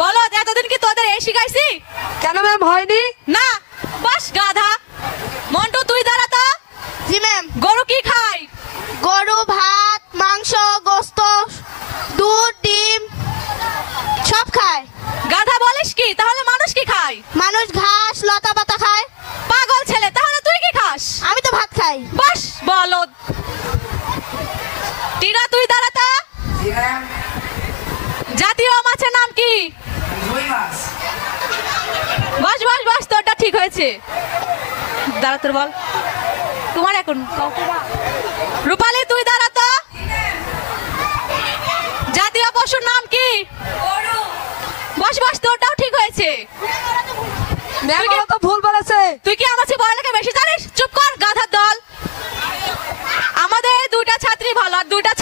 বলো এতদিন কি তোদের এই শিখাইছি? কেন ম্যাম হয়নি? না বাস গাধা। মন্টু তুই দাঁড়া তো। জি ম্যাম। গরু কি খায়? গরু ভাত, মাংস, গোশত, দুধ, ডিম সব খায়। গাধা বলিস কি? তাহলে মানুষ কি খায়? মানুষ ঘাস লতা পাতা খায়। পাগল ছেলে, তাহলে তুই কি খাস? আমি তো ভাত খাই। বাস বলদ। টিনা তুই দাঁড়া তো। জাতীয় মাছের নাম কি? রুই মাছ। বাস বাস বাস, তোরটা ঠিক হয়েছে। দাঁড়া তোর বল। তোমার এখন রূপালী তুই দাঁড়া তো। জাতীয় পশুর নাম কি? গরু। বাস বাস, তোরটাও ঠিক হয়েছে। ম্যাম তো ভুল বলেছে। তুই কি আমার চেয়ে পড়ালেখা বেশি জানিস? চুপ কর গাধার দল। আমাদের 2টা ছাত্রী ভালো আর 2টা